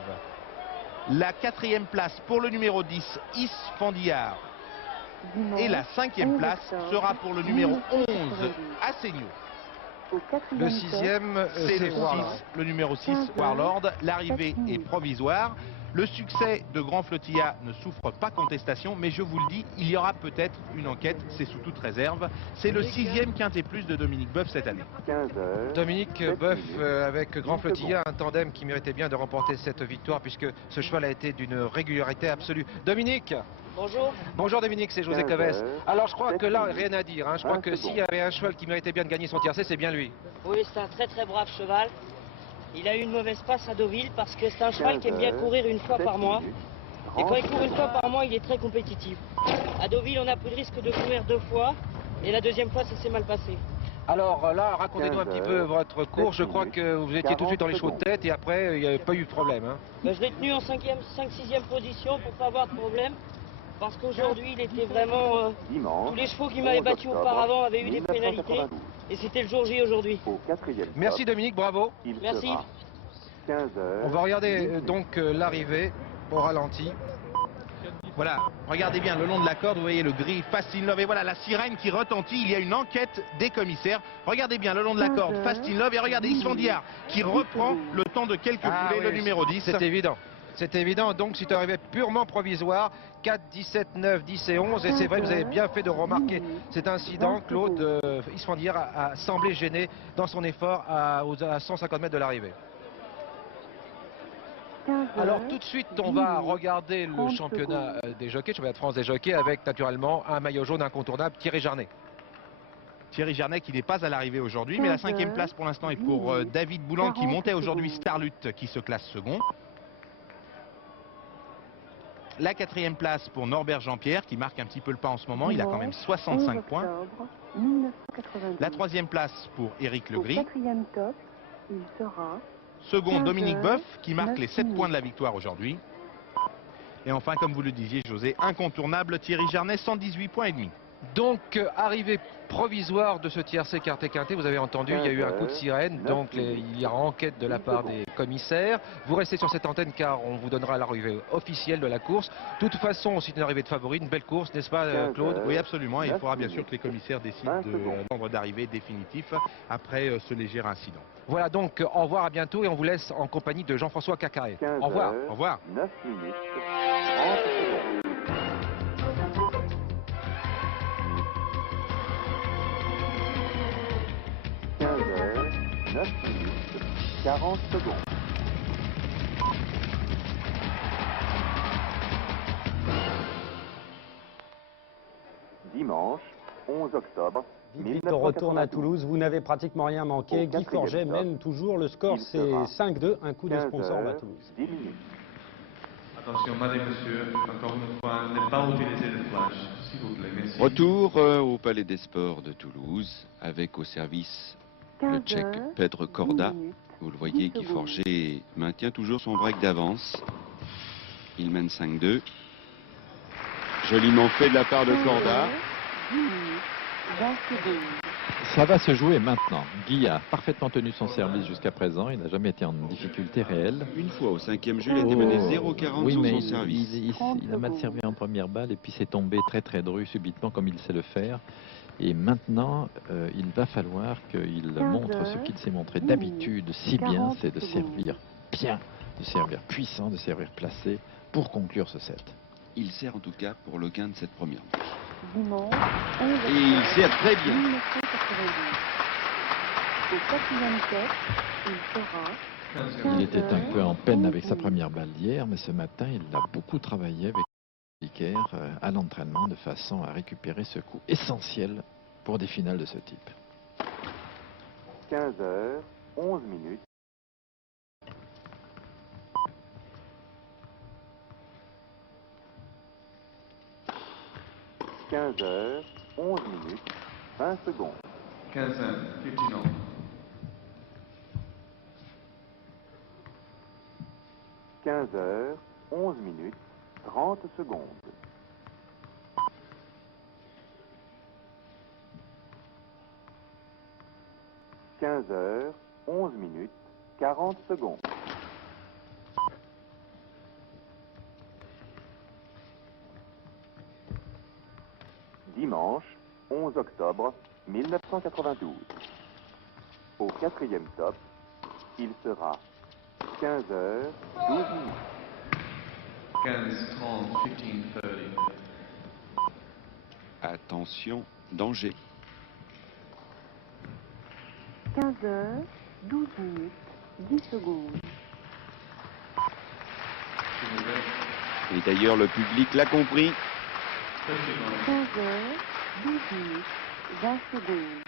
La quatrième place pour le numéro 10, Isfandia. Et la cinquième place sera pour le numéro 11, Assenio. Le 6e, c'est le numéro 6, Warlord. L'arrivée est provisoire. Le succès de Grand Plotia ne souffre pas contestation, mais je vous le dis, il y aura peut-être une enquête, c'est sous toute réserve. C'est le 6e quinté plus de Dominique Boeuf cette année. Dominique Boeuf avec Grand Plotia, un tandem qui méritait bien de remporter cette victoire puisque ce cheval a été d'une régularité absolue. Dominique. Bonjour. Bonjour Dominique, c'est José Coves. Alors je crois que là, rien à dire. Hein. Je crois que s'il y avait un cheval qui méritait bien de gagner son tiercé, c'est bien lui. Oui, c'est un très très brave cheval. Il a eu une mauvaise passe à Deauville parce que c'est un cheval qui aime bien courir une fois par mois. Et quand il court une fois par mois, il est très compétitif. À Deauville, on a pris le risque de courir 2 fois. Et la deuxième fois, ça s'est mal passé. Alors là, racontez-nous un petit peu votre course. Je crois que vous étiez tout de suite dans les chevaux de tête et après, il n'y avait pas eu de problème. Hein. Ben, je l'ai tenu en 5e, 5-6e position pour pas avoir de problème. Parce qu'aujourd'hui, il était vraiment... tous les chevaux qui m'avaient battu auparavant avaient eu des pénalités. Et c'était le jour J aujourd'hui. Merci Dominique, bravo. Merci. On va regarder donc l'arrivée au ralenti. Voilà, regardez bien le long de la corde, vous voyez le gris Fast in Love. Et voilà la sirène qui retentit, il y a une enquête des commissaires. Regardez bien le long de la corde, Fast in Love. Et regardez Isfandia qui reprend le temps de quelques poulets, le numéro 10. C'est évident. C'est évident, donc c'est arrivé purement provisoire, 4, 17, 9, 10 et 11, et c'est vrai, vous avez bien fait de remarquer cet incident. Claude Isfandia a semblé gêné dans son effort à 150 mètres de l'arrivée. Alors tout de suite, on va regarder le championnat des jockeys, le championnat de France des jockeys, avec naturellement un maillot jaune incontournable, Thierry Jarnet. Thierry Jarnet qui n'est pas à l'arrivée aujourd'hui, mais la 5e place pour l'instant est pour David Boulan qui montait aujourd'hui Starlut qui se classe second. La 4e place pour Norbert Jean-Pierre qui marque un petit peu le pas en ce moment, il a quand même 65 points. La 3e place pour Éric Legris. Second, Dominique Boeuf qui marque les 7 points de la victoire aujourd'hui. Et enfin, comme vous le disiez José, incontournable Thierry Jarnet, 118 points et demi. Donc, arrivée provisoire de ce tiercé quarté quinté, vous avez entendu, il y a eu un coup de sirène, donc il y a enquête de la part des commissaires. Vous restez sur cette antenne car on vous donnera l'arrivée officielle de la course. De toute façon, c'est une arrivée de favori, une belle course, n'est-ce pas Claude? Oui, absolument, et il faudra bien sûr que les commissaires décident de nombre d'arrivée définitif après ce léger incident. Voilà donc, au revoir, à bientôt, et on vous laisse en compagnie de Jean-François Cacaré. Au revoir. Au revoir. 9 minutes, 30 secondes. 9 minutes, 40 secondes. Dimanche, 11 octobre. Vite, on retourne à Toulouse, vous n'avez pratiquement rien manqué. Guy Forget mène toujours, le score c'est 5-2, un coup de sponsor à Toulouse. Attention, madame et monsieur, encore une fois, ne pas utiliser le flash, s'il vous plaît, merci. Retour au Palais des Sports de Toulouse, avec au service le Tchèque Petr Korda. Vous le voyez, Guy Forget maintient toujours son break d'avance. Il mène 5-2. Joliment fait de la part de Korda. Ça va se jouer maintenant. Guy a parfaitement tenu son service jusqu'à présent. Il n'a jamais été en difficulté réelle. Une fois au 5e jeu, il a été mené 0-40 oui, sur mais son service. Il a mal servi en première balle et puis c'est tombé très dru subitement comme il sait le faire. Et maintenant, il va falloir qu'il montre ce qu'il s'est montré d'habitude si bien, c'est de servir bien, de servir puissant, de servir placé pour conclure ce set. Il sert en tout cas pour le gain de cette première manche. Dimanche, Et il sert très bien. 1990. Au 4e set, il sera... Il était un peu en peine avec sa première balle d'hier, mais ce matin, il a beaucoup travaillé avec Iker à l'entraînement de façon à récupérer ce coup essentiel pour des finales de ce type. 15h, 11 minutes. « 15h, 11 minutes, 20 secondes. 15 59. 15h, 11 minutes, 30 secondes. 15h, 11 minutes, 40 secondes. Dimanche, 11 octobre 1992. Au 4e top, il sera 15h, 12 minutes. 15, 30, 15, 30. Attention, danger. 15h, 12 minutes, 10 secondes. Et d'ailleurs, le public l'a compris. 15h, 12 minutes, 20 secondes.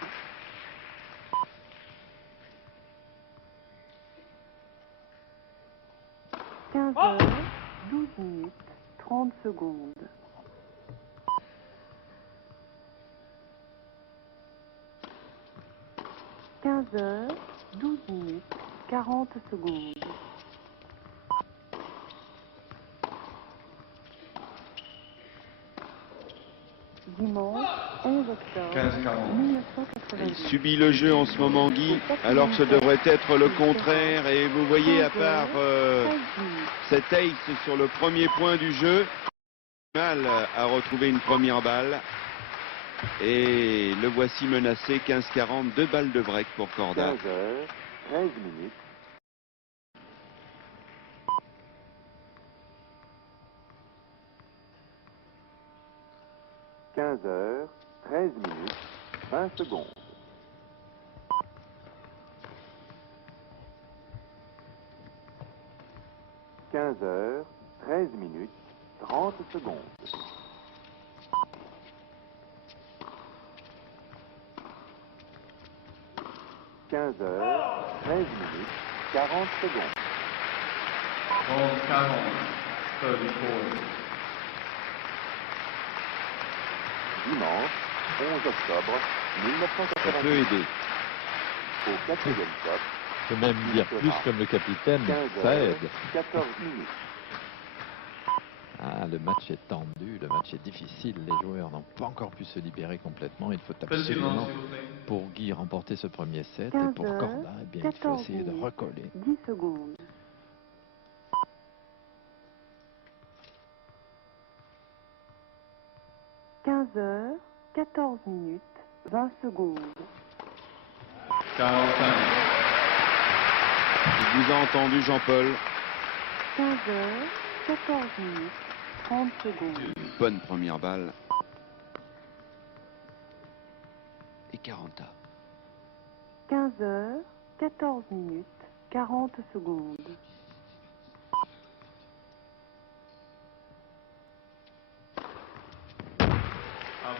15h, 12 minutes, 30 secondes. 15h, 12 minutes, 40 secondes. Dimanche, 11 octobre 1990. Il subit le jeu en ce moment, Guy, alors que ce devrait être le contraire. Et vous voyez, à part cet ace sur le premier point du jeu, mal à retrouver une première balle. Et le voici menacé, 15-40, 2 balles de break pour Korda. 15h, 13 minutes. 15h, 13 minutes, 20 secondes. 15h, 13 minutes, 30 secondes. 15h, 13 minutes, 40 secondes. 30, 40, 34. Dimanche, 11 octobre 1990. Ça peut aider. Au 4e top. Je peux même dire plus comme le capitaine, ça aide. 14 minutes. Ah, le match est tendu, le match est difficile. Les joueurs n'ont pas encore pu se libérer complètement. Il faut absolument, pour Guy, remporter ce premier set. 15 et pour Korda, eh bien, il faut essayer de recoller. 10 secondes. 15h, 14 minutes, 20 secondes. 45. Il vous a entendu, Jean-Paul. 15h, 14 minutes, 30 secondes. Bonne première balle. Et 40. 15h, 14 minutes, 40 secondes.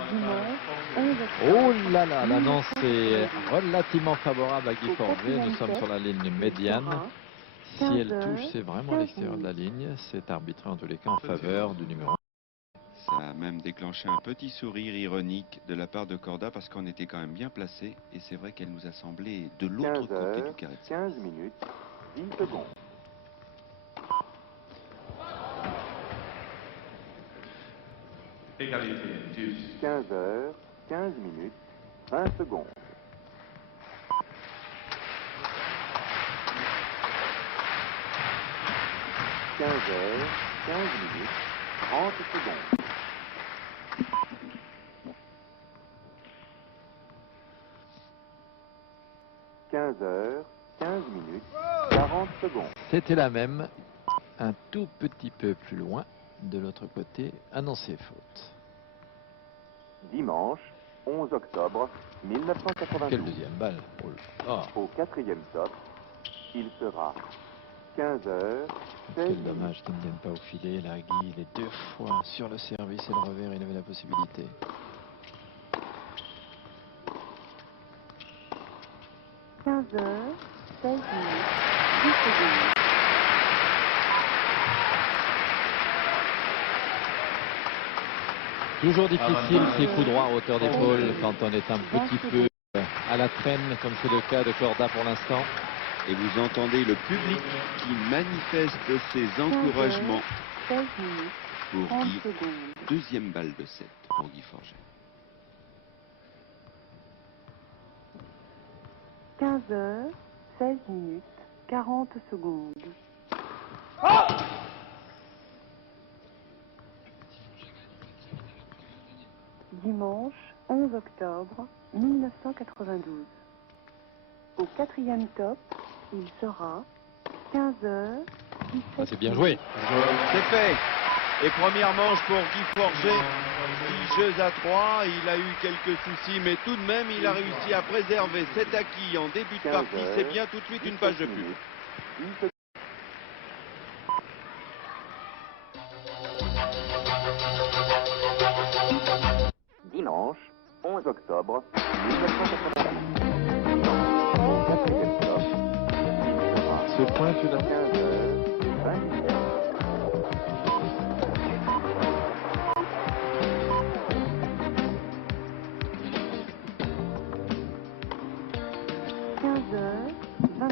15. Oh là là, l'annonce est relativement favorable à Guy Forget. Nous sommes sur la ligne médiane. Si elle touche, c'est vraiment à l'extérieur de la ligne. C'est arbitré en tous les cas en faveur du numéro 1. Ça a même déclenché un petit sourire ironique de la part de Corda parce qu'on était quand même bien placé. Et c'est vrai qu'elle nous a semblé de l'autre côté du carré. 15 minutes, 10 secondes. Égalité, 15 heures, 15 minutes, 20 secondes. « 15 heures, 15 minutes, 30 secondes. » 15 heures, 15 minutes, 40 secondes. C'était la même, un tout petit peu plus loin, de l'autre côté, annoncé faute. Dimanche, 11 octobre 1992. Quelle deuxième balle? Au quatrième top, il sera 15 heures, 16 Quel dommage qu'il ne vienne pas au filet. La Guy, les deux fois sur le service et le revers, il avait la possibilité. « 15 heures, 16 minutes, 10 secondes. » Toujours difficile ces coups droits à hauteur d'épaule quand on est un petit peu à la traîne, comme c'est le cas de Corda pour l'instant. Et vous entendez le public qui manifeste ses encouragements pour Guy. Deuxième balle de 7 pour Guy Forget. 15 heures, 16 minutes, 40 secondes. Dimanche 11 octobre 1992. Au quatrième top, il sera 15 heures, 17 C'est bien joué. C'est fait. Et première manche pour Guy Forget. 6 jeux à 3. Il a eu quelques soucis, mais tout de même, il a réussi à préserver cet acquis en début de partie. C'est bien tout de suite une page de pub. Dimanche, 11 octobre 1992. Au quatrième top, il sera Ce point, tu l'as 15 heures, 27.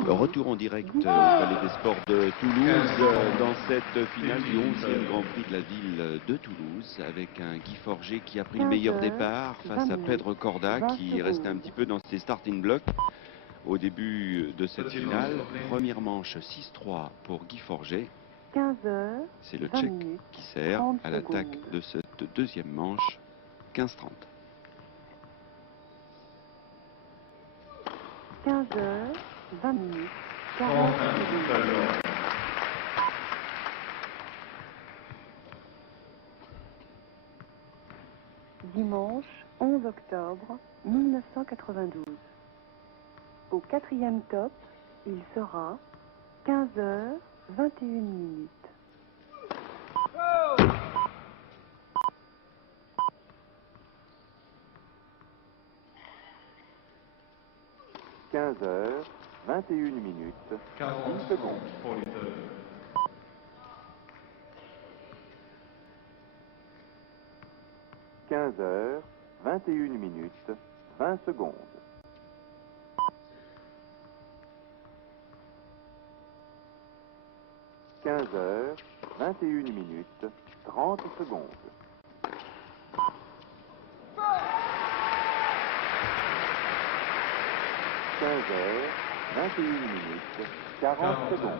Le retour en direct au Palais des Sports de Toulouse dans cette finale du 11e Grand Prix de la ville de Toulouse avec un Guy Forget qui a pris le meilleur départ face à Pedro Corda qui restait un petit peu dans ses starting blocks au début de cette finale. Première manche 6-3 pour Guy Forget. C'est le Tchèque qui sert à l'attaque de cette deuxième manche 15-30. 15 heures, 20 minutes, 40 secondes. Dimanche 11 octobre 1992. Au quatrième top, il sera 15 heures, 21 minutes. 15 heures, 21 minutes, 40 secondes. 15 heures, 21 minutes, 20 secondes. 15 heures, 21 minutes, 30 secondes. 15 heures, 21 minutes, 40 secondes.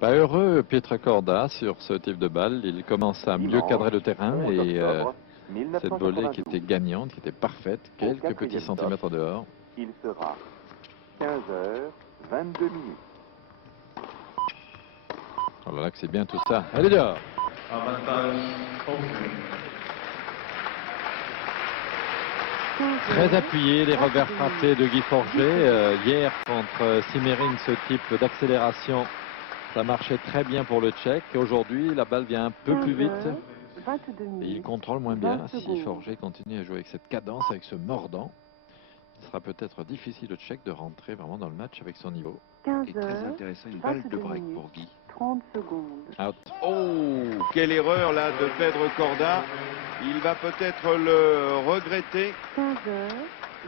Pas heureux Petra Corda sur ce type de balle. Il commence à mieux cadrer le terrain et cette volée qui était gagnante, qui était parfaite, quelques petits centimètres dehors. Il sera 15 heures, 22 minutes. Oh là là que c'est bien tout ça. Allez dehors. Très appuyé, les revers frappés de Guy Forget. Hier, contre Simerin, ce type d'accélération, ça marchait très bien pour le Tchèque. Aujourd'hui, la balle vient un peu plus vite. 22 Et minutes. il contrôle moins bien. 20 Si secondes. Forger continue à jouer avec cette cadence, avec ce mordant, il sera peut-être difficile au Tchèque de rentrer vraiment dans le match avec son niveau. 15 Et très heures, intéressant, une balle de 22 break minutes, pour Guy. 30 secondes. Out. Oh, quelle erreur là de Pedro Corda. Il va peut-être le regretter. 15 heures,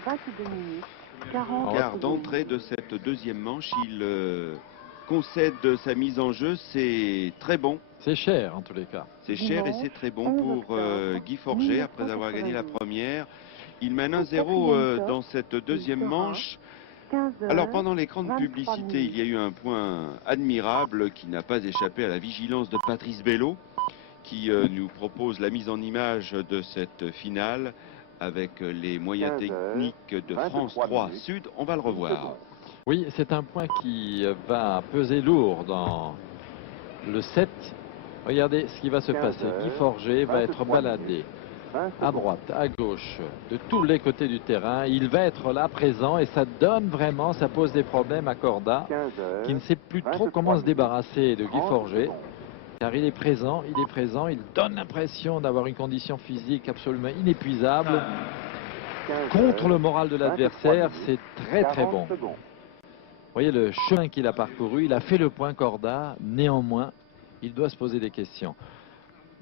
22 minutes, 40 Car secondes. d'entrée de cette deuxième manche, il concède sa mise en jeu. C'est très bon. C'est cher en tous les cas. C'est cher et c'est très bon pour Guy Forger après avoir gagné la première. Il mène 1-0 dans cette deuxième manche. 15 heures, Alors pendant l'écran de 23 publicité, minutes. il y a eu un point admirable qui n'a pas échappé à la vigilance de Patrice Bello, qui nous propose la mise en image de cette finale avec les moyens techniques de France 3 Sud. On va le revoir. Oui, c'est un point qui va peser lourd dans le 7. Regardez ce qui va se passer. Guy Forger va être baladé à droite, à gauche, de tous les côtés du terrain. Il va être là, présent, et ça donne vraiment, ça pose des problèmes à Corda, qui ne sait plus trop comment se débarrasser de Guy Forger. Car il est présent, il donne l'impression d'avoir une condition physique absolument inépuisable. Contre le moral de l'adversaire, c'est très très bon. Vous voyez le chemin qu'il a parcouru, il a fait le point Corda, néanmoins, il doit se poser des questions.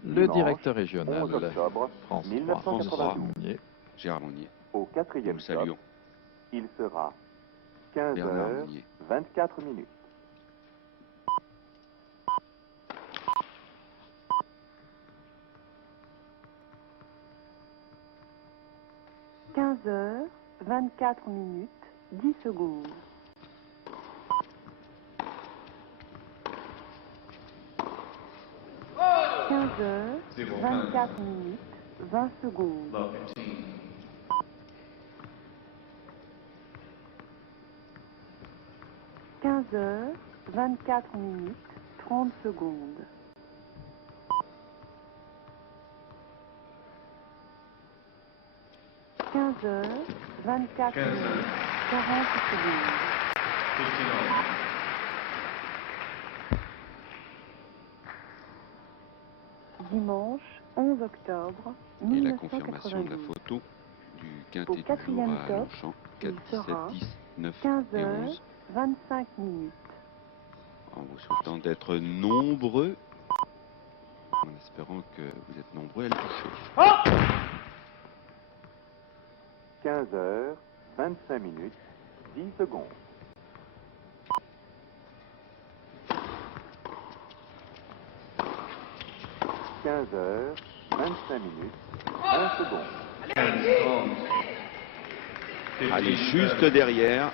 Le directeur régional, France 3, Gérard Monnier. Au quatrième Nous saluons. stop, il sera 15 Bernard heures, Monnier. 24 minutes. « 15 heures, 24 minutes, 10 secondes. 15 heures, 24 minutes, 20 secondes. 15 heures, 24 minutes, 30 secondes. 15 heures, 24 minutes, 40 secondes. Dimanche 11 octobre Et la confirmation de la 1992. photo du Au quintet du jour quatrième à top, Longchamp. 4, il sera 17, 10, 9 15 et heures, 11. 25 minutes. En vous souhaitant d'être nombreux, en espérant que vous êtes nombreux à le toucher. 15 heures, 25 minutes, 10 secondes. 15 heures, 25 minutes, 20 secondes. Allez, juste derrière.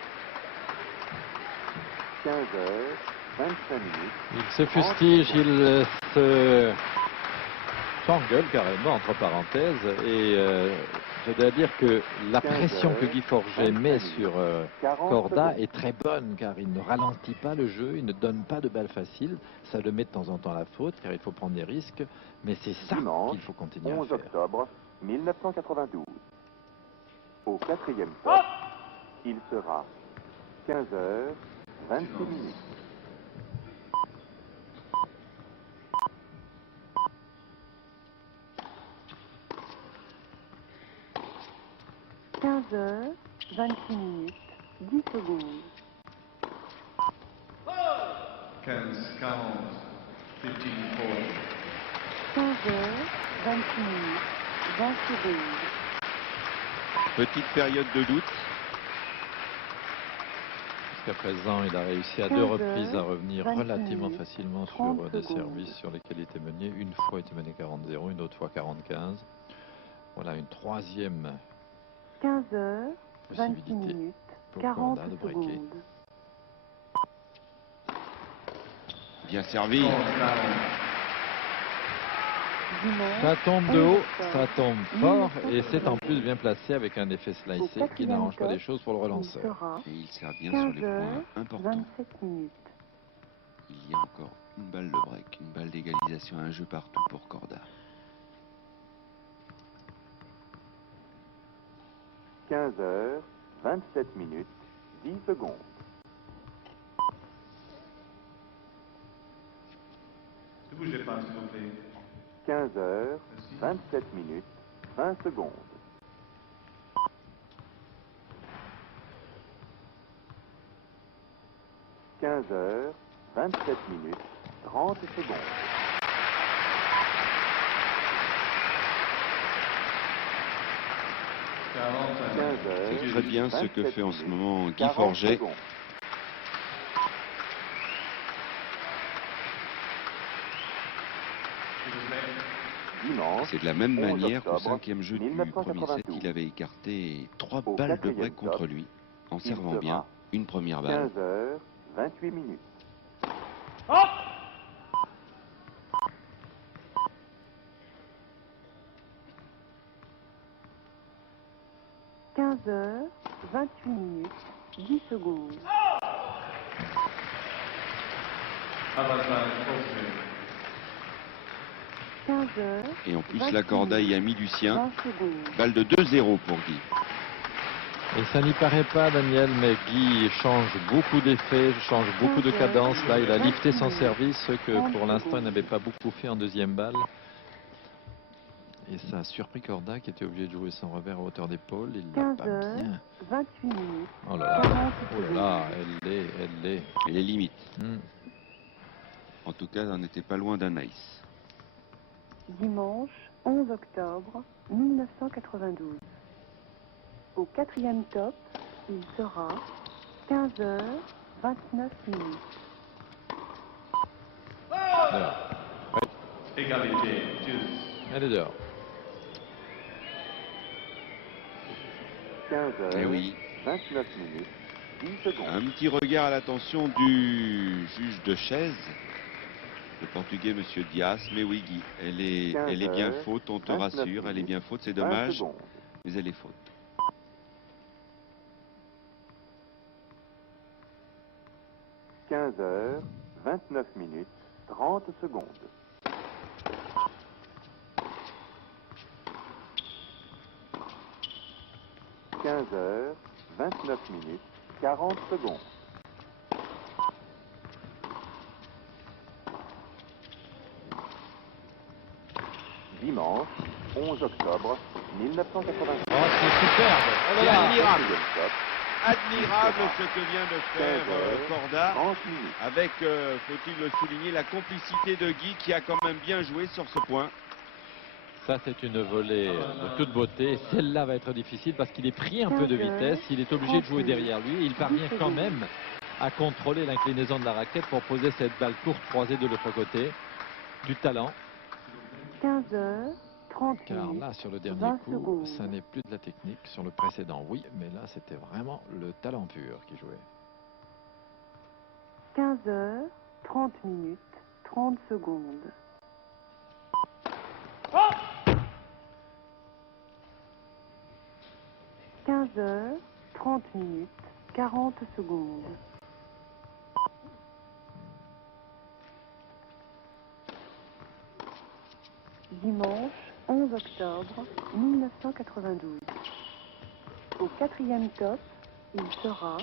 15 heures, 25 minutes. Il se fustige, il s'engueule carrément, entre parenthèses, et je dois dire que la pression que Guy Forger met sur Corda est très bonne, car il ne ralentit pas le jeu, il ne donne pas de balles faciles, ça le met de temps en temps à la faute, car il faut prendre des risques, mais c'est ça qu'il faut continuer à 11 faire. octobre 1992. Au quatrième top, il sera 15 heures, 26 minutes. 15 heures, 26 minutes, 10 secondes. 15, 40, 15, 40. 15 heures, 26 minutes, 20 secondes. Petite période de doute. Jusqu'à présent, il a réussi à 15 deux reprises à heures, revenir 26 relativement minutes, facilement sur 30 des secondes. services sur lesquels il était mené. Une fois, il était mené 40-0, une autre fois 40-15. Voilà une troisième 15 heures, 26 possibilité minutes, pour 40 Corda de breaker. secondes. Bien servi. Dimanche, Ça tombe de 11 haut, octobre ça tombe fort, et c'est en plus bien placé avec un effet Au slicé qui quatrième n'arrange pas top, les choses pour le il relanceur. sera Et il sert bien sur 15 les heures, points importants. 27 minutes. Il y a encore une balle de break, une balle d'égalisation, un jeu partout pour Corda. 15 heures, 27 minutes, 10 secondes. Ne bougez pas, s'il vous plaît. 15h, 27 minutes, 20 secondes. 15h, 27 minutes, 30 secondes. C'est très bien ce que fait en ce moment Guy Forget. C'est de la même manière qu'au 5e jeu du premier set, il avait écarté 3 balles de break contre lui, en servant bien une première balle. 15h, 28 minutes. Hop! « 15h, 28 minutes, 10 secondes. Et en plus, la cordaille a mis du sien. Balle de 2-0 pour Guy. Et ça n'y paraît pas, Daniel, mais Guy change beaucoup d'effets, change beaucoup de cadence. Là, il a lifté son service, ce que pour l'instant, il n'avait pas beaucoup fait en deuxième balle. Et ça a surpris Corda, qui était obligé de jouer son revers à hauteur d'épaule. Il l'a pas bien. 28 minutes. Oh là là, elle est limite. En tout cas, on n'était pas loin d'un ace. Dimanche 11 octobre 1992. Au 4e top, il sera 15h, 29 minutes. Égalité, elle est dehors. 15h, Eh oui. 29 minutes, 10 secondes. Un petit regard à l'attention du juge de chaise, le portugais Monsieur Dias. Mais oui, Guy, elle est bien faute, on te rassure, elle est bien faute, c'est dommage, mais elle est faute. 15h, 29 minutes, 30 secondes. 15h, 29 minutes, 40 secondes. Dimanche 11 octobre 1980. Oh, c'est superbe. C'est admirable. Admirable ce que vient de faire Corda, avec, faut-il le souligner, la complicité de Guy qui a quand même bien joué sur ce point. Ça, c'est une volée de toute beauté. Celle-là va être difficile parce qu'il est pris un peu de vitesse. Il est obligé de jouer derrière lui et il parvient quand même à contrôler l'inclinaison de la raquette pour poser cette balle courte croisée de l'autre côté. Du talent. 15h, 30 minutes. Car là, sur le dernier coup, ça n'est plus de la technique. Sur le précédent, oui, mais là, c'était vraiment le talent pur qui jouait. 15h, 30 minutes, 30 secondes. 15h, 30 minutes, 40 secondes. Dimanche 11 octobre 1992. Au 4e top, il sera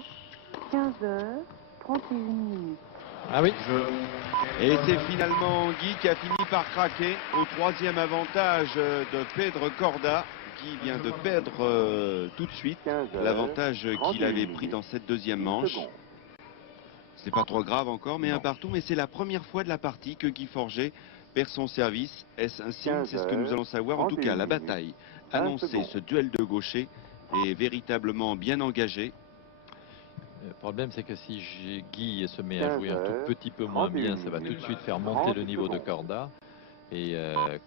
15h, 31 minutes. Ah oui. Et c'est finalement Guy qui a fini par craquer au 3e avantage de Pedro Corda. Guy vient de perdre tout de suite l'avantage qu'il avait pris dans cette deuxième manche. C'est pas trop grave encore, mais un partout. Mais c'est la première fois de la partie que Guy Forget perd son service. Est-ce un signe? C'est ce que nous allons savoir. En tout cas, la bataille annoncée, ce duel de gauchers, est véritablement bien engagé. Le problème, c'est que si Guy se met à jouer un tout petit peu moins bien, ça va tout de suite faire monter le niveau de Corda. Et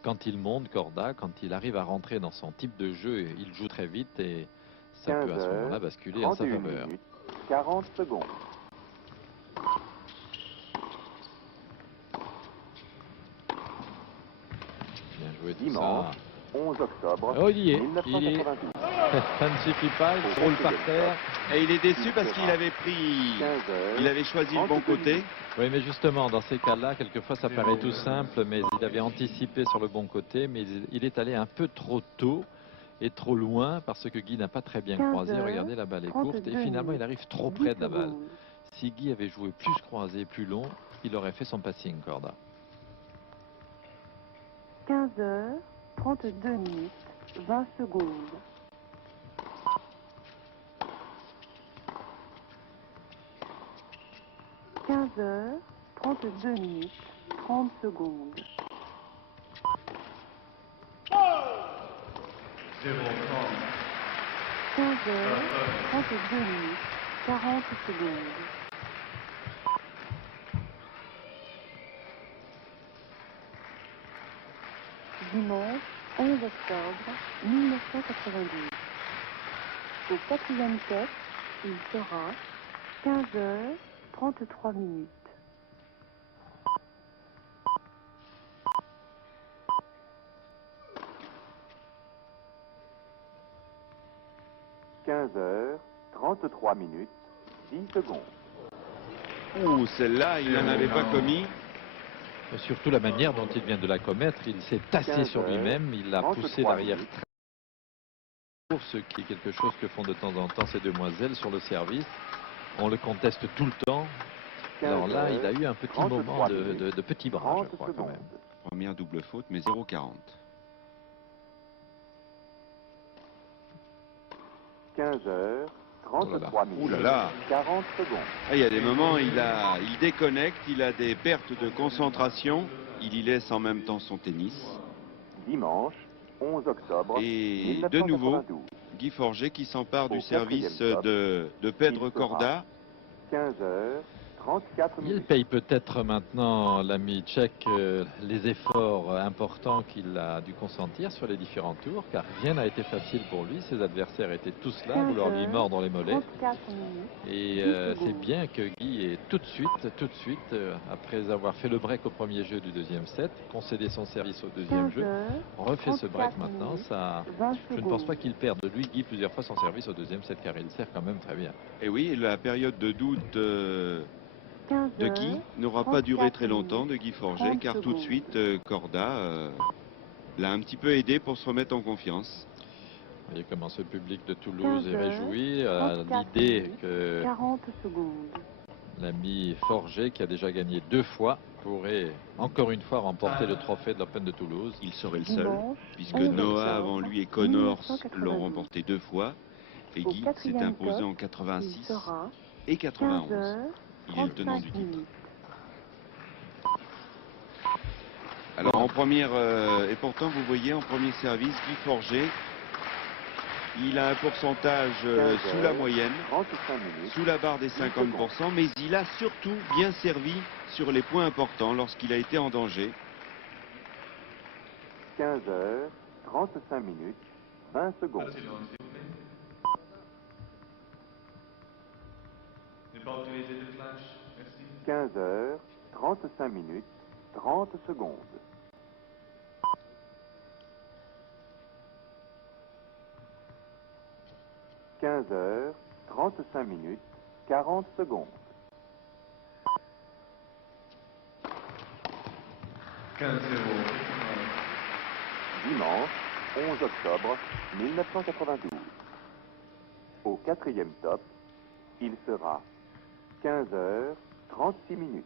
quand il monte Corda, quand il arrive à rentrer dans son type de jeu, il joue très vite et ça peut à ce moment-là basculer en sa faveur. 40 secondes. Bien joué tout Dimanche, ça. 11 octobre Oh, il y est. 1992. Ça ne suffit pas, il roule par terre. Et il est déçu parce qu'il avait choisi le bon côté. Oui, mais justement, dans ces cas-là, quelquefois, ça paraît tout simple, mais il avait anticipé sur le bon côté, mais il est allé un peu trop tôt et trop loin parce que Guy n'a pas très bien croisé. Regardez, la balle est courte et finalement, il arrive trop près de la balle. Si Guy avait joué plus croisé, plus long, il aurait fait son passing, Corda. 15h32 minutes, 20 secondes. 15h32 minutes, 30 secondes. 15h32 minutes, 40 secondes. Dimanche 11 octobre 1992. Au quatrième top, il sera 15h33 minutes. 15h33 minutes, 10 secondes. Ouh, celle-là, il n'en avait pas commis. Et surtout la manière dont il vient de la commettre, il s'est tassé sur lui-même, il a poussé l'arrière très ce qui est quelque chose que font de temps en temps ces demoiselles sur le service. On le conteste tout le temps. Alors là, il a eu un petit moment de petit bras, je crois, quand même. Première double faute, mais 0,40. 15h33 minutes, ouh là là. 40 secondes. Ah, il y a des moments, il déconnecte, il a des pertes de concentration. Il y laisse en même temps son tennis. Dimanche 11 octobre Et 1992. de nouveau, Guy Forget qui s'empare du service de Pedro Corda. 15h34 minutes. Il paye peut-être maintenant, l'ami tchèque, les efforts importants qu'il a dû consentir sur les différents tours, car rien n'a été facile pour lui. Ses adversaires étaient tous là, à vouloir lui mordre les mollets. Et c'est bien que Guy est tout de suite, après avoir fait le break au premier jeu du deuxième set, concédé son service au deuxième jeu, refait ce break maintenant. Je ne pense pas qu'il perde de lui, Guy, plusieurs fois son service au deuxième set, car il sert quand même très bien. Et oui, la période de doute de Guy n'aura pas duré très longtemps, de Guy Forget, car tout de suite, Corda l'a un petit peu aidé pour se remettre en confiance. Vous voyez comment ce public de Toulouse est réjoui à l'idée que l'ami Forget, qui a déjà gagné 2 fois, pourrait encore une fois remporter le trophée de l'Open de Toulouse. Il serait le seul, puisque Noah avant lui et Connors l'ont remporté 2 fois. Et Guy s'est imposé en 86 et 91. Il est le tenant du titre. Alors en première, et pourtant vous voyez en premier service, Guy Forget, il a un pourcentage sous la moyenne, sous la barre des 50%, mais il a surtout bien servi sur les points importants lorsqu'il a été en danger. 15h35 minutes, 20 secondes. Ne pas utiliser de flash, merci. 15h35 minutes, 30 secondes. 15h35 minutes, 40 secondes. 15-0. Dimanche 11 octobre 1992. Au quatrième top, il sera 15h36 minutes.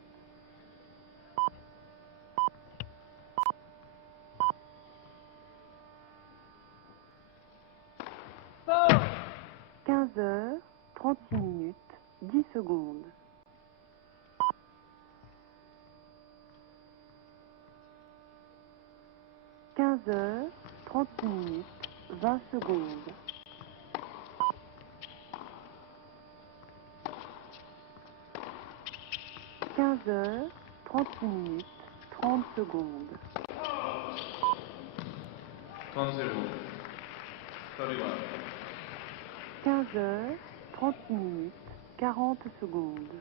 15h36 minutes, 10 secondes. 15h36 minutes, 20 secondes. 15h36 minutes, 30 secondes. 30-0. 15h36 minutes, 40 secondes.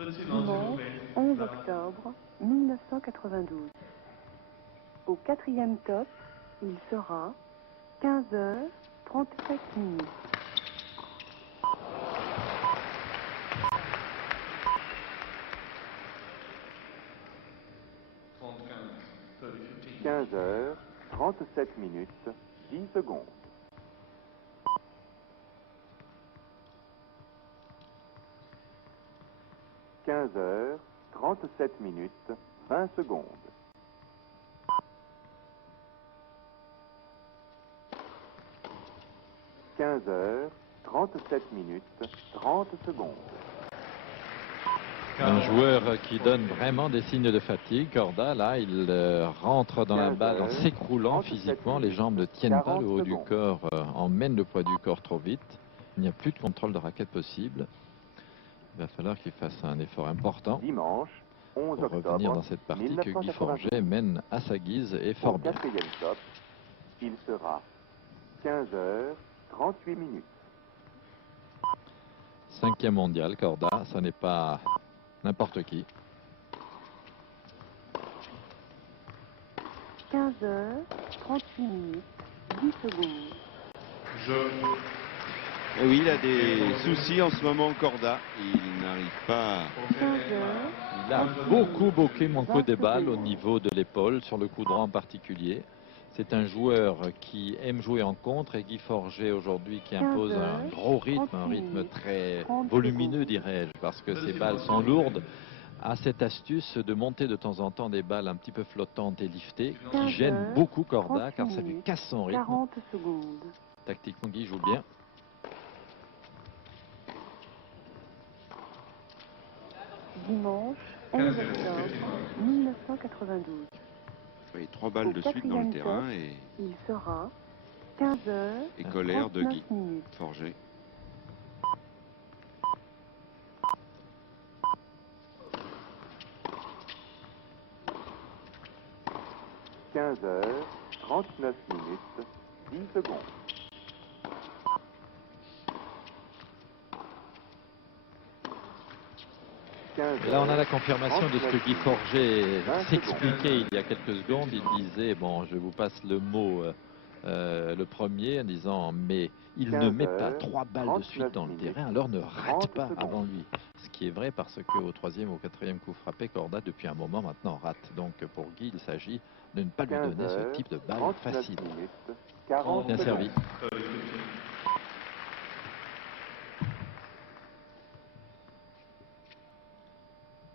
Dimanche 11 octobre 1992. Au quatrième top, il sera 15h37 minutes. 15h37 minutes, 10 secondes. 15h37 15h37 minutes 20 secondes. 15h37 minutes 30 secondes. Un joueur qui donne vraiment des signes de fatigue. Corda, là, il rentre dans la balle en s'écroulant physiquement. Les jambes ne tiennent pas, le haut du corps emmène le poids du corps trop vite. Il n'y a plus de contrôle de raquette possible. Il va falloir qu'il fasse un effort important pour revenir dans cette partie que Guy Forget mène à sa guise et fort bien. Top, il sera 15h38 minutes. 5e mondial, Corda, ça n'est pas n'importe qui. 15h38 minutes 10 secondes. Et oui, il a des soucis en ce moment, Corda. Il n'arrive pas. Il a beaucoup manqué des balles au niveau de l'épaule, sur le coup droit en particulier. C'est un joueur qui aime jouer en contre et Guy Forget aujourd'hui qui impose un gros rythme, un rythme très volumineux, dirais-je, parce que ses balles sont lourdes, a cette astuce de monter de temps en temps des balles un petit peu flottantes et liftées qui gênent beaucoup Corda car ça lui casse son rythme. 40 secondes. Tactiquement, Guy joue bien. Dimanche 11 octobre 1992. Oui, 3 balles de suite dans le terrain et il sera 15h et colère de Guy minutes. Forget. « 15h39 minutes 10 secondes. Et là, on a la confirmation de ce que Guy Forget s'expliquait il y a quelques secondes. Il disait, bon, je vous passe le mot, le premier, en disant, mais il ne met pas 3 balles de suite dans le terrain, alors ne rate pas avant lui. Ce qui est vrai parce qu'au 3e ou 4e coup frappé, Corda, depuis un moment maintenant, rate. Donc pour Guy, il s'agit de ne pas lui donner ce type de balle facile. Bien servi.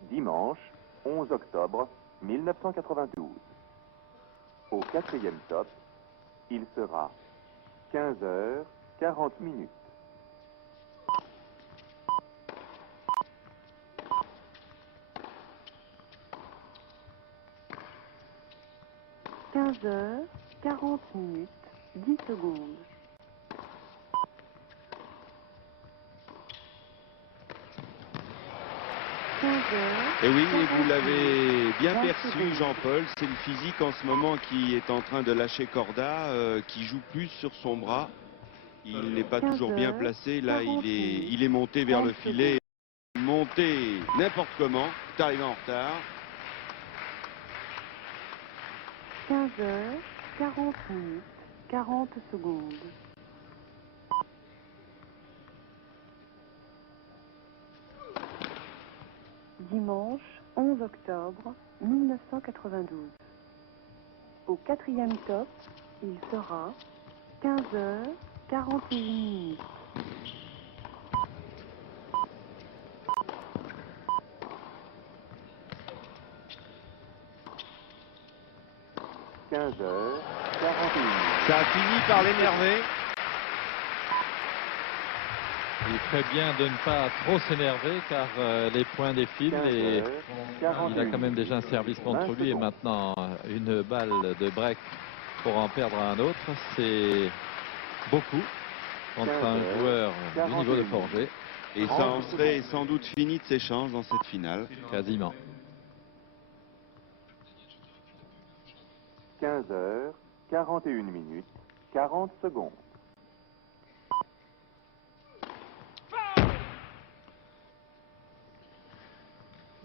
Dimanche 11 octobre 1992. Au 4e top, il sera 15h40 minutes. 15h40 minutes 10 secondes. Et oui, et vous l'avez bien perçu, Jean-Paul, c'est le physique en ce moment qui est en train de lâcher Corda, qui joue plus sur son bras. Il n'est pas toujours bien placé. Là, il est monté vers le filet. Monté n'importe comment, est arrivé en retard. 15h40 minutes 40 secondes. Dimanche 11 octobre 1992. Au 4e top, il sera 15h41 minutes. 15h41. Ça a fini par l'énerver. Il ferait bien de ne pas trop s'énerver car les points défilent et il a quand même déjà un service contre lui et maintenant une balle de break pour en perdre un autre, c'est beaucoup contre un joueur du niveau de Forget. Et ça en serait sans doute fini de ses chances dans cette finale. Quasiment. 15h41 minutes 40 secondes.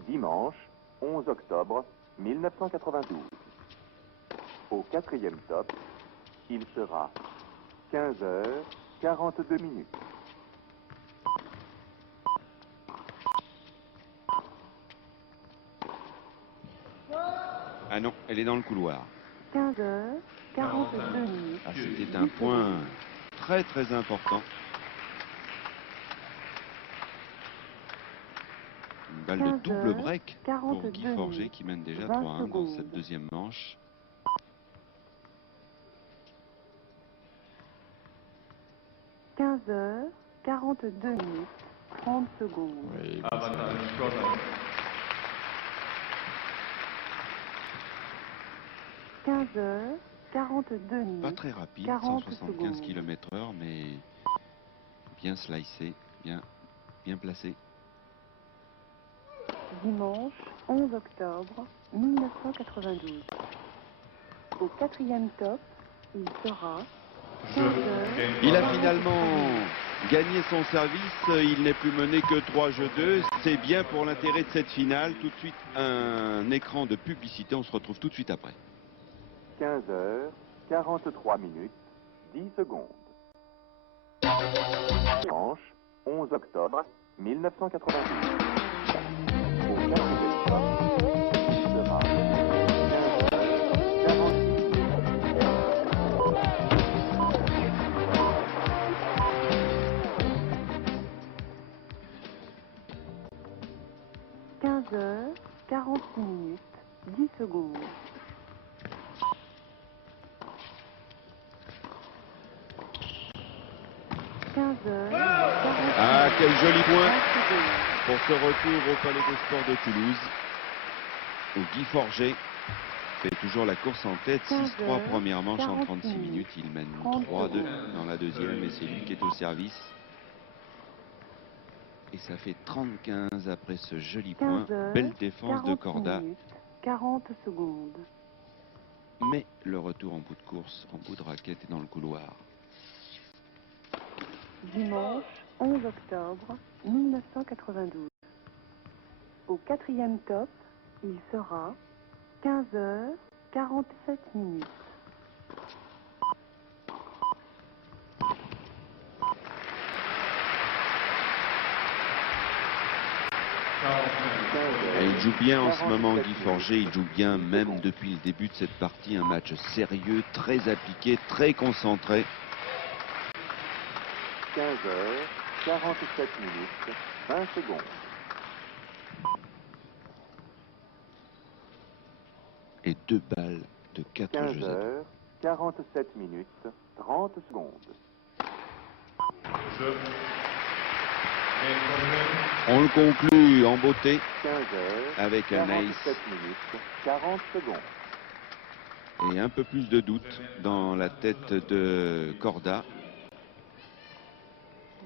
Dimanche 11 octobre 1992. Au 4e top, il sera 15h42 minutes. Ah non, elle est dans le couloir. 15h42 minutes. Ah, c'était un point très très important. Une balle de double break pour Guy Forget qui mène déjà 3-1 dans cette deuxième manche. – 15h42 minutes, 30 secondes. Oui, Avantage Corda. 15h42 minutes. Pas très rapide, 175 km/h, mais bien slicé, bien placé. Dimanche 11 octobre 1992. Au 4e top, il sera 15h. Il a finalement gagné son service, il n'est plus mené que 3-2. C'est bien pour l'intérêt de cette finale. Tout de suite, un écran de publicité, on se retrouve tout de suite après. 15h43 minutes, 10 secondes. Dimanche 11 octobre 1992. Au 4e top, il sera 15h46 minutes, 10 secondes. Ah, quel joli point pour ce retour au Palais des Sports de Toulouse, où Guy Forget fait toujours la course en tête. 6-3 première manche en 36 minutes. Il mène 3-2 dans la deuxième et c'est lui qui est au service. Et ça fait 30-15 après ce joli point. Belle défense de Corda. 40 secondes. Mais le retour en bout de course, en bout de raquette et dans le couloir. Dimanche 11 octobre 1992. Au 4e top, il sera 15h47 minutes. Et il joue bien en ce moment, Guy Forget. Il joue bien même depuis le début de cette partie. Un match sérieux, très appliqué, très concentré. 15h47 minutes, 20 secondes. Et 2 balles de 4 jeux. 15h47 minutes, 30 secondes. On le conclut en beauté 15h avec un ace 47 minutes, 40 secondes. et un peu plus de doute dans la tête de Corda.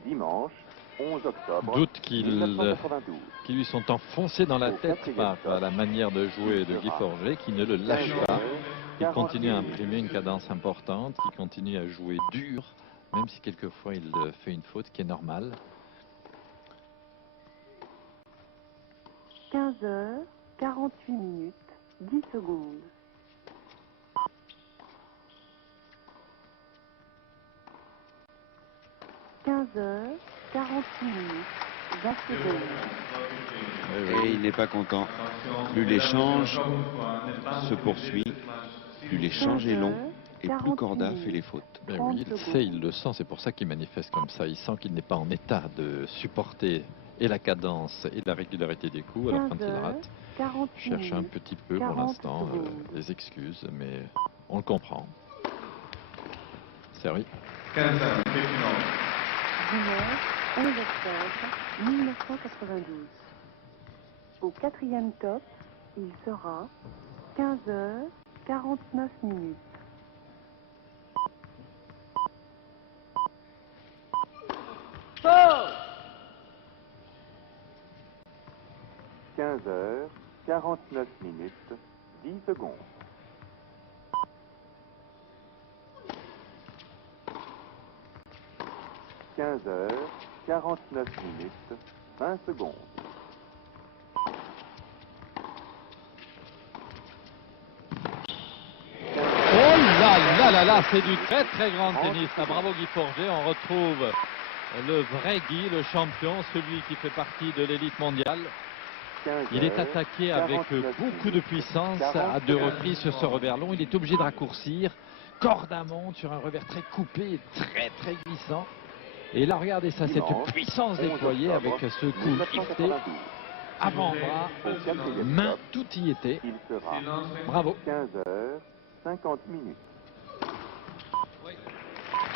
Dimanche 11 octobre. Doutes qui lui sont enfoncés dans la tête par la manière de jouer de Guy Forget, qui ne le lâche pas. Il continue à imprimer une cadence importante, qui continue à jouer dur, même si quelquefois il fait une faute qui est normale. 15h48 minutes, 10 secondes. – 15h48 minutes, 20 secondes. Et il n'est pas content. Plus l'échange se poursuit, plus l'échange est long et plus Corda fait les fautes. Ben oui, il sait, il le sent, c'est pour ça qu'il manifeste comme ça. Il sent qu'il n'est pas en état de supporter et la cadence et la régularité des coups. Alors quand il rate, il cherche un petit peu pour l'instant des excuses, mais on le comprend. Servi. Dimanche 11 octobre 1992. Au 4e top, il sera 15h49 minutes. Oh 15h49 minutes, 10 secondes. « 15h49 minutes, 20 secondes. Oh là là là, c'est du très très grand tennis. Ah, bravo Guy Forget, on retrouve le vrai Guy, le champion, celui qui fait partie de l'élite mondiale. Il est attaqué avec beaucoup de puissance à 2 reprises sur ce revers long. Il est obligé de raccourcir. Corda monte sur un revers très coupé et très très glissant. Et là, regardez ça, cette puissance déployée avec ce coup lifté. avant-bras, main, tout y était. Il sera Bravo. 15h50 minutes.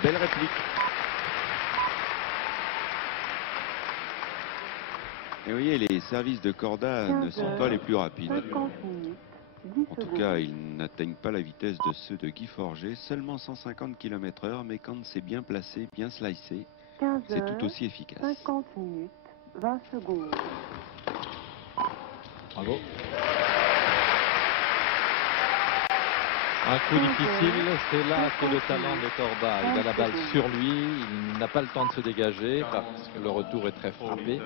Belle réplique. Et vous voyez, les services de Corda ne sont pas les plus rapides. En tout cas, ils n'atteignent pas la vitesse de ceux de Guy Forget, seulement 150 km/h, mais quand c'est bien placé, bien slicé, c'est tout aussi efficace. 50 minutes, 20 secondes. Bravo. Un coup difficile, c'est là que le talent de Corda. Il a la balle sur lui, il n'a pas le temps de se dégager parce que le retour est très frappé.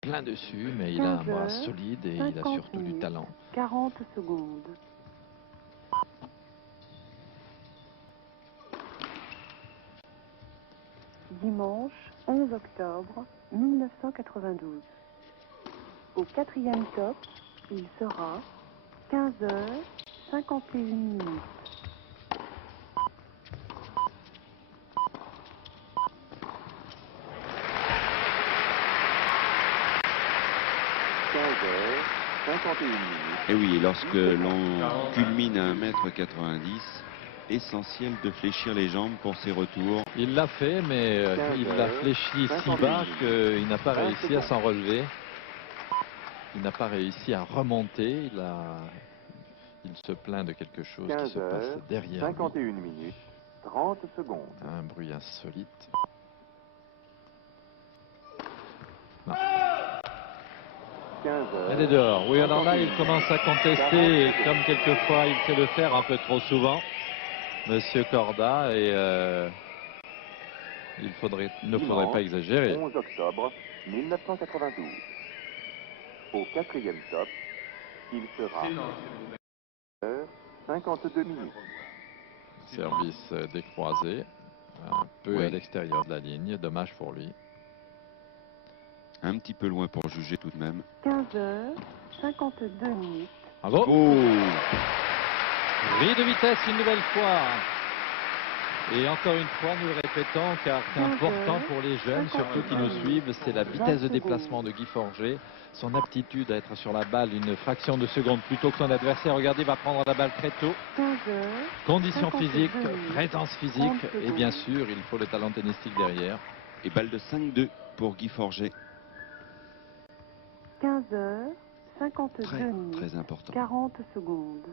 Plein dessus, mais il a un bras solide et il a surtout du talent. 40 secondes. Dimanche 11 octobre 1992. Au 4e top, il sera 15h51 minutes. Et oui, lorsque l'on culmine à 1,90 m, essentiel de fléchir les jambes pour ses retours. Il l'a fait, mais il l'a fléchi si bas qu'il n'a pas réussi à s'en relever. Il n'a pas réussi à remonter. Il se plaint de quelque chose qui se passe derrière lui. 51 minutes, 30 secondes. Un bruit insolite. Non. Elle est dehors. Oui, alors là, il commence à contester, et comme quelquefois il sait le faire un peu trop souvent, Monsieur Corda, et il ne faudrait pas exagérer. 11 octobre 1992. Au 4e top, il sera 52 minutes. Service décroisé, un peu à l'extérieur de la ligne, dommage pour lui. Un petit peu loin pour juger tout de même. 15h52 minutes. Bravo. Bris de vitesse une nouvelle fois. Et encore une fois, nous le répétons, car c'est important pour les jeunes, surtout qui nous suivent, c'est la vitesse de déplacement de Guy Forget, son aptitude à être sur la balle une fraction de seconde plus tôt que son adversaire. Regardez, il va prendre la balle très tôt. Conditions physiques, présence physique, et bien sûr, il faut le talent tennistique derrière. Et balle de 5-2 pour Guy Forget. 15h52 minutes. Très important. 40 secondes.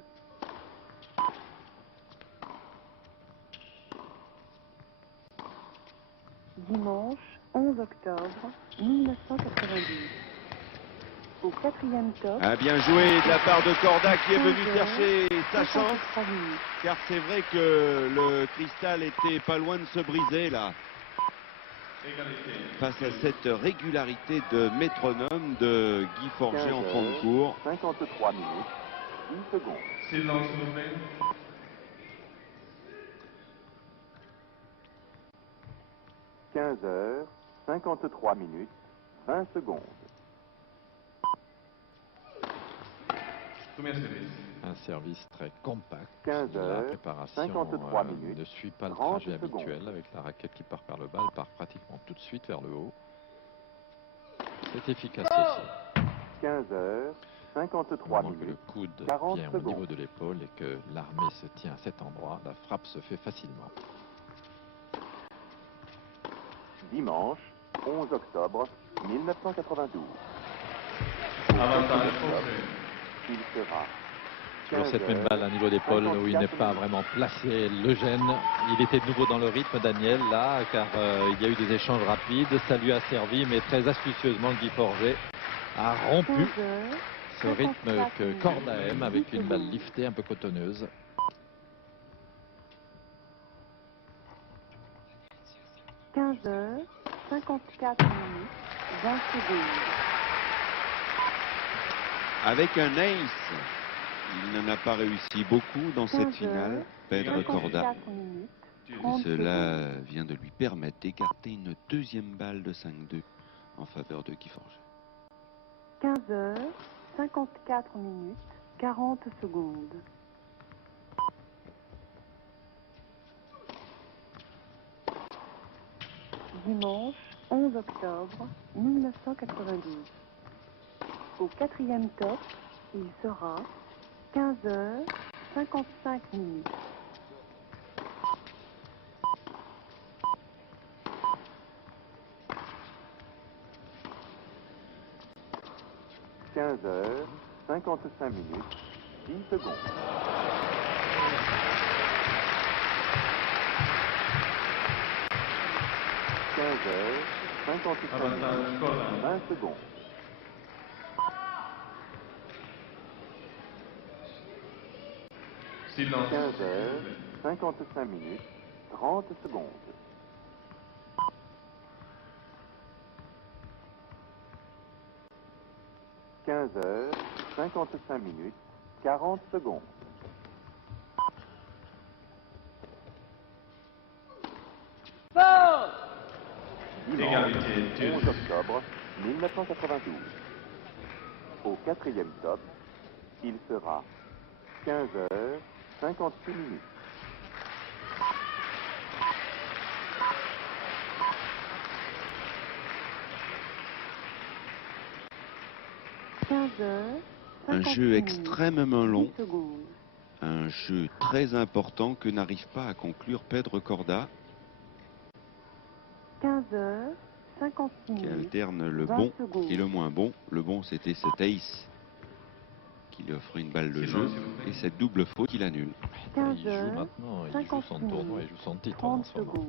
Dimanche 11 octobre 1992. Au 4e top. Ah, bien joué de la part de Corda qui est venu chercher sa chance. Car c'est vrai que le cristal était pas loin de se briser là. Face à cette régularité de métronome de Guy Forget en fond de cours. 53 minutes, 10 secondes. Silence, s'il vous plaît. 15h53 minutes, 20 secondes. Un service très compact. 15 La heures, préparation 53 minutes, ne suit pas le 30 trajet secondes. habituel avec la raquette qui part par le bas, elle part pratiquement tout de suite vers le haut. C'est efficace aussi. 15h53 minutes, Que le coude 40 vient au secondes. niveau de l'épaule et que l'armée se tient à cet endroit, la frappe se fait facilement. Dimanche 11 octobre 1992. Il sera Toujours cette même balle à niveau d'épaule où il n'est pas vraiment placé, le gêne. Il était de nouveau dans le rythme, Daniel, là, car il y a eu des échanges rapides. Ça lui a servi, mais très astucieusement, Guy Forget a rompu ce rythme que Corda aime avec une balle liftée un peu cotonneuse. – 15h54 minutes, 20 secondes. Avec un ace, il n'en a pas réussi beaucoup dans cette finale, Pedro Corda. Et cela vient de lui permettre d'écarter une deuxième balle de 5-2 en faveur de Guy Forget. 15h54 minutes, 40 secondes. Dimanche 11 octobre 1992. Au 4e top, il sera 15h55 minutes. « 15h55 minutes, 10 secondes. 15h55 minutes, 20 secondes. Silence. 15h55 minutes, 30 secondes. 15h55 minutes, 40 secondes. Dimanche, 11 octobre 1992. Au 4e top, il sera 15h56 minutes. 15h. Un jeu extrêmement long, un jeu très important que n'arrive pas à conclure Pedro Corda, 15h56 qui alterne le bon et le moins bon. Le bon, c'était cet ace qui lui offrait une balle de jeu, et cette double faute, il annule. Il joue maintenant, il joue son tournoi, il joue son titre en ce moment.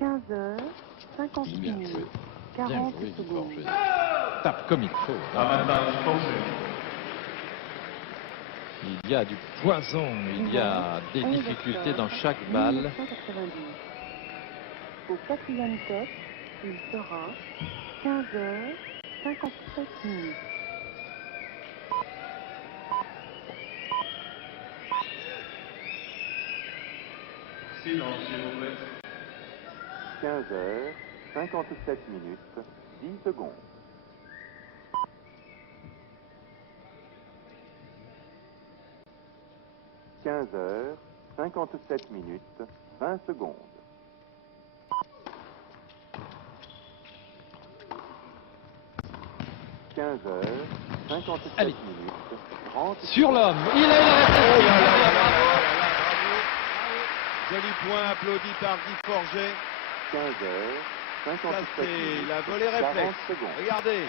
15h56 minutes, 40 secondes. Tape comme il faut. Il y a du poison, il y a des difficultés dans chaque balle. Au 4e top, il sera 15h57 minutes. Silence, s'il vous plaît. 15h57 minutes, 10 secondes. 15h57 minutes, 20 secondes. 15h57 minutes, 30 secondes. Sur l'homme, il a eu la réflexion. Joli point applaudi par Guy Forget. 15h57 minutes, la volée 40 réflexe. secondes. Regardez.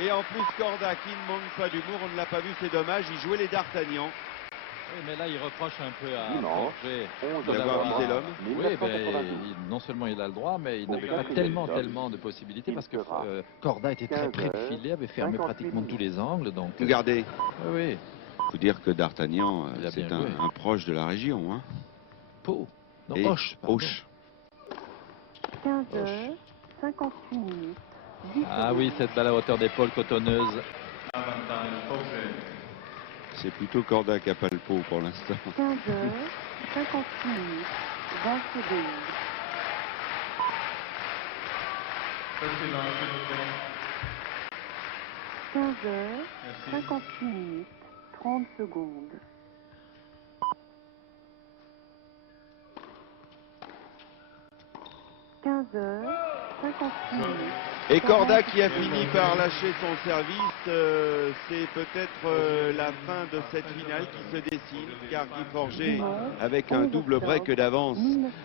Et en plus, Corda, qui ne manque pas d'humour, on ne l'a pas vu, c'est dommage, il jouait les D'Artagnan. Oui, mais là, il reproche un peu à Dimanche, Forget 11 d'avoir visé l'homme. Oui, non seulement il a le droit, mais il n'avait pas tellement de possibilités parce que Corda était très près de filet, avait fermé pratiquement tous les angles. Donc, Regardez. Oui. Il faut dire que D'Artagnan, Il a c'est bien joué. un proche de la région. Hein. Pau. Non, Et Auch. pardon. Auch. 15h58 minutes. 10 Ah oui, cette balle à hauteur d'épaule cotonneuse. Avantage Forget. C'est plutôt Corda qui n'a pas le pot pour l'instant. 15h56 minutes. 20 secondes. Silence, s'il vous plaît. 15h58 minutes. 30 secondes. 15h56 minutes. Et Corda qui a fini par lâcher son service, c'est peut-être la fin de cette finale qui se dessine, car Guy Forget, avec un double break d'avance,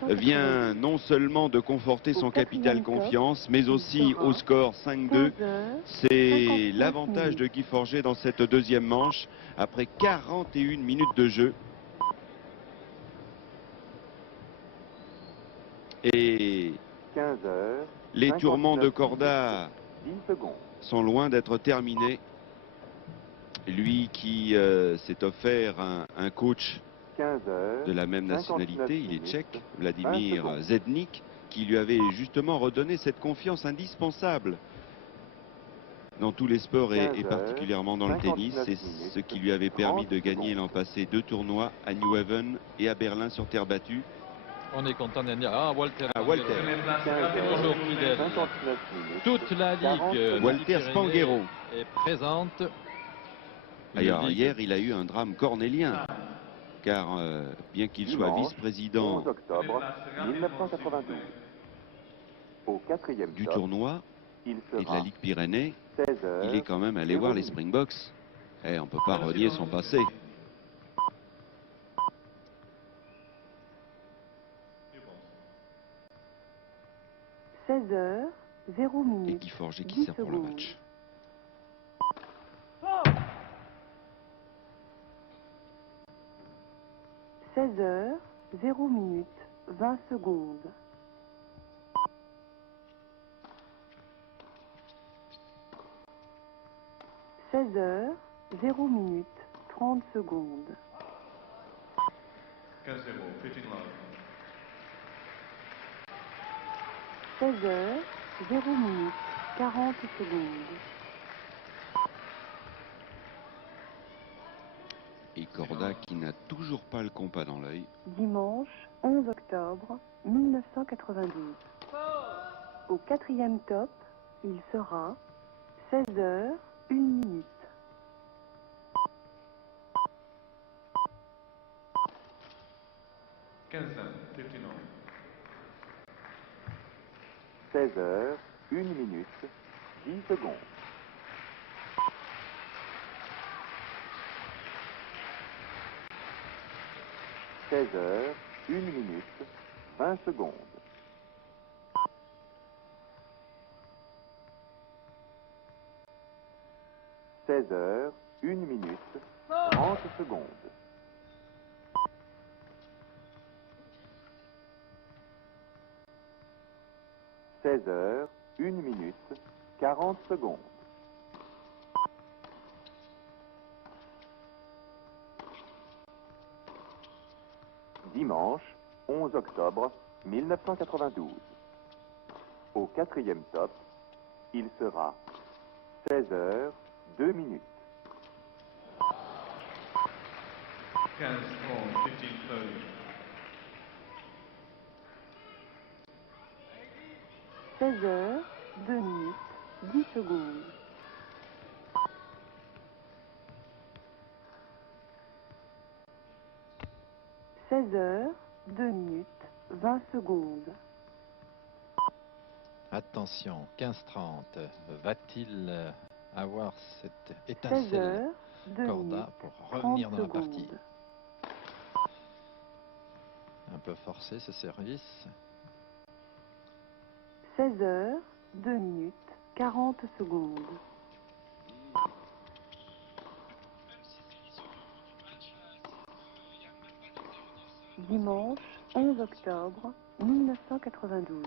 vient non seulement de conforter son capital confiance, mais aussi au score 5-2. C'est l'avantage de Guy Forget dans cette deuxième manche, après 41 minutes de jeu. Et 15h. les tourments de Corda 10 secondes. sont loin d'être terminés. Lui qui s'est offert un coach 15h. de la même nationalité, il est tchèque, Vladimir 20 secondes. Zednik, qui lui avait justement redonné cette confiance indispensable dans tous les sports et 15 heures, particulièrement dans le tennis. 59 C'est minutes, ce qui lui avait permis 30 de gagner secondes. l'an passé 2 tournois à New Haven et à Berlin sur terre battue. On est content d'en dire. Ah, Walter. Ah, Walter. Toujours fidèle. 59 minutes. Toute la ligue. Walter Spanghero. Est présente. D'ailleurs, Il dit hier, il a eu un drame cornélien, car bien qu'il soit Dimanche, vice-président 11 octobre 1992. du tournoi et de la Ligue Pyrénées, il est quand même allé voir les Springboks. Et on ne peut pas renier son passé. « 16h, 0 minutes. Et Guy Forget qui sert pour le match. « 16h, 0 minutes, 20 secondes. « 16h, 0 minutes, 30 secondes. 15-0, 15 love. 16h, 0 minutes, 40 secondes. Et Corda qui n'a toujours pas le compas dans l'œil. Dimanche 11 octobre 1992. Au 4e top, il sera 16h, 1 minute. « 15-0, 15 love. 16h, 1 minute, 10 secondes. 16h, 1 minute, 20 secondes. 16h, 1 minute, 30 secondes. 16h, 1 minute, 40 secondes. Dimanche 11 octobre 1992. Au 4e top, il sera 16h, 2 minutes. 15-4, 15-30. 16h, 2 minutes, 10 secondes. 16h, 2 minutes, 20 secondes. Attention, 15-30. Va-t-il avoir cette 16h, étincelle 2 Corda minutes, pour 30 revenir dans la secondes. partie? Un peu forcé ce service. 16h, 2 minutes, 40 secondes. Dimanche 11 octobre 1992.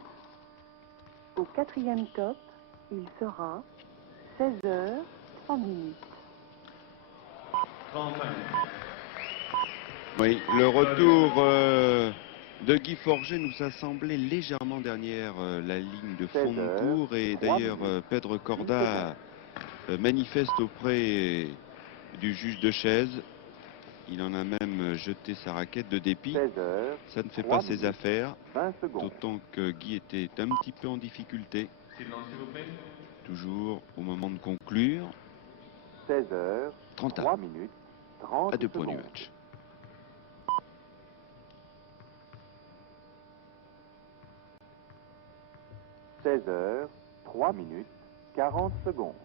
Au 4e top, il sera 16h, 3 minutes. 35. Oui, le retour de Guy Forget nous a semblé légèrement derrière la ligne de fond de cours. Et d'ailleurs, Pedro Corda manifeste auprès du juge de chaise. Il en a même jeté sa raquette de dépit. Ça ne fait pas ses affaires. D'autant que Guy était un petit peu en difficulté. Silence, s'il vous plaît. Toujours au moment de conclure. 16h, 3 minutes, 30 à 2 points du secondes. match. « 16h, 3 minutes, 40 secondes. »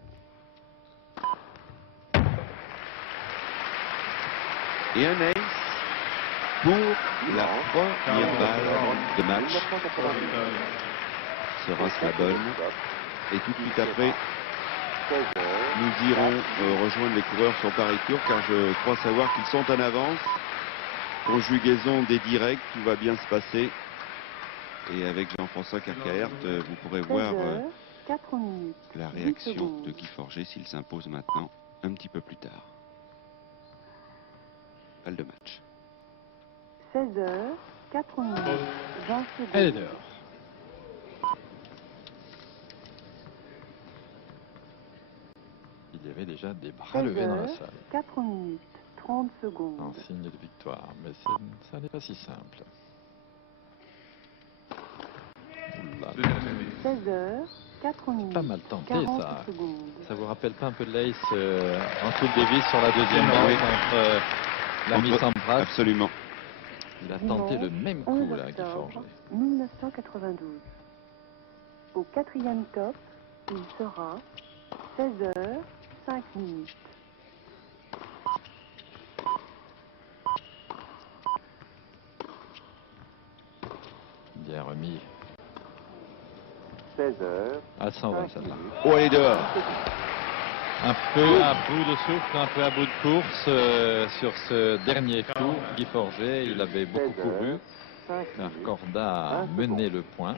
Et un ace pour la première balle de match. Sera-ce la bonne? Et tout de suite après, nous irons rejoindre les coureurs sur Paris Tour, car je crois savoir qu'ils sont en avance. Conjugaison des directs, tout va bien se passer. Et avec Jean-François Carcaert, vous pourrez voir 4 minutes, la réaction de Guy Forget s'il s'impose maintenant un petit peu plus tard. Balle de match. 16h, 4 minutes, 20 secondes. Elle est dehors. Il y avait déjà des bras levés dans la salle. 4 minutes, 30 secondes. En signe de victoire, mais ça n'est pas si simple. 16h, 4 minutes, pas mal tenté 40 ça. secondes. Ça vous rappelle pas un peu de l'Ace en Coupe Davis sur la deuxième manche contre l'ami Sampras? Absolument. Il a tenté le même coup là, Guy Forget. 1992. Au quatrième top, il sera 16h05. Bien remis. 16h. À 120 celle-là. Oh, elle est dehors. Un peu à bout de souffle, un peu à bout de course sur ce dernier tour. Guy Forget, il avait beaucoup couru. Car Corda a mené le point.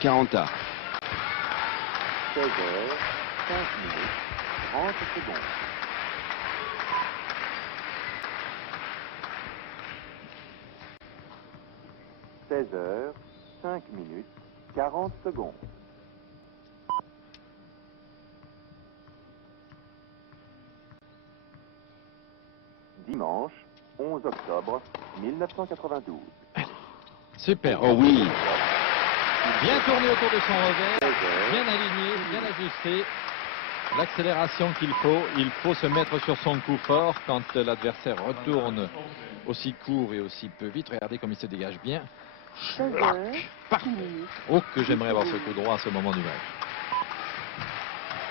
40 16h, 5 minutes, 30 secondes. « 16h, 5 minutes, 40 secondes. Dimanche, 11 octobre 1992. Super. Oh oui. Bien tourné autour de son revers, bien aligné, bien ajusté. L'accélération qu'il faut, il faut se mettre sur son coup fort quand l'adversaire retourne aussi court et aussi peu vite. Regardez comme il se dégage bien. Parfait. Oh, que j'aimerais avoir ce coup droit à ce moment du match.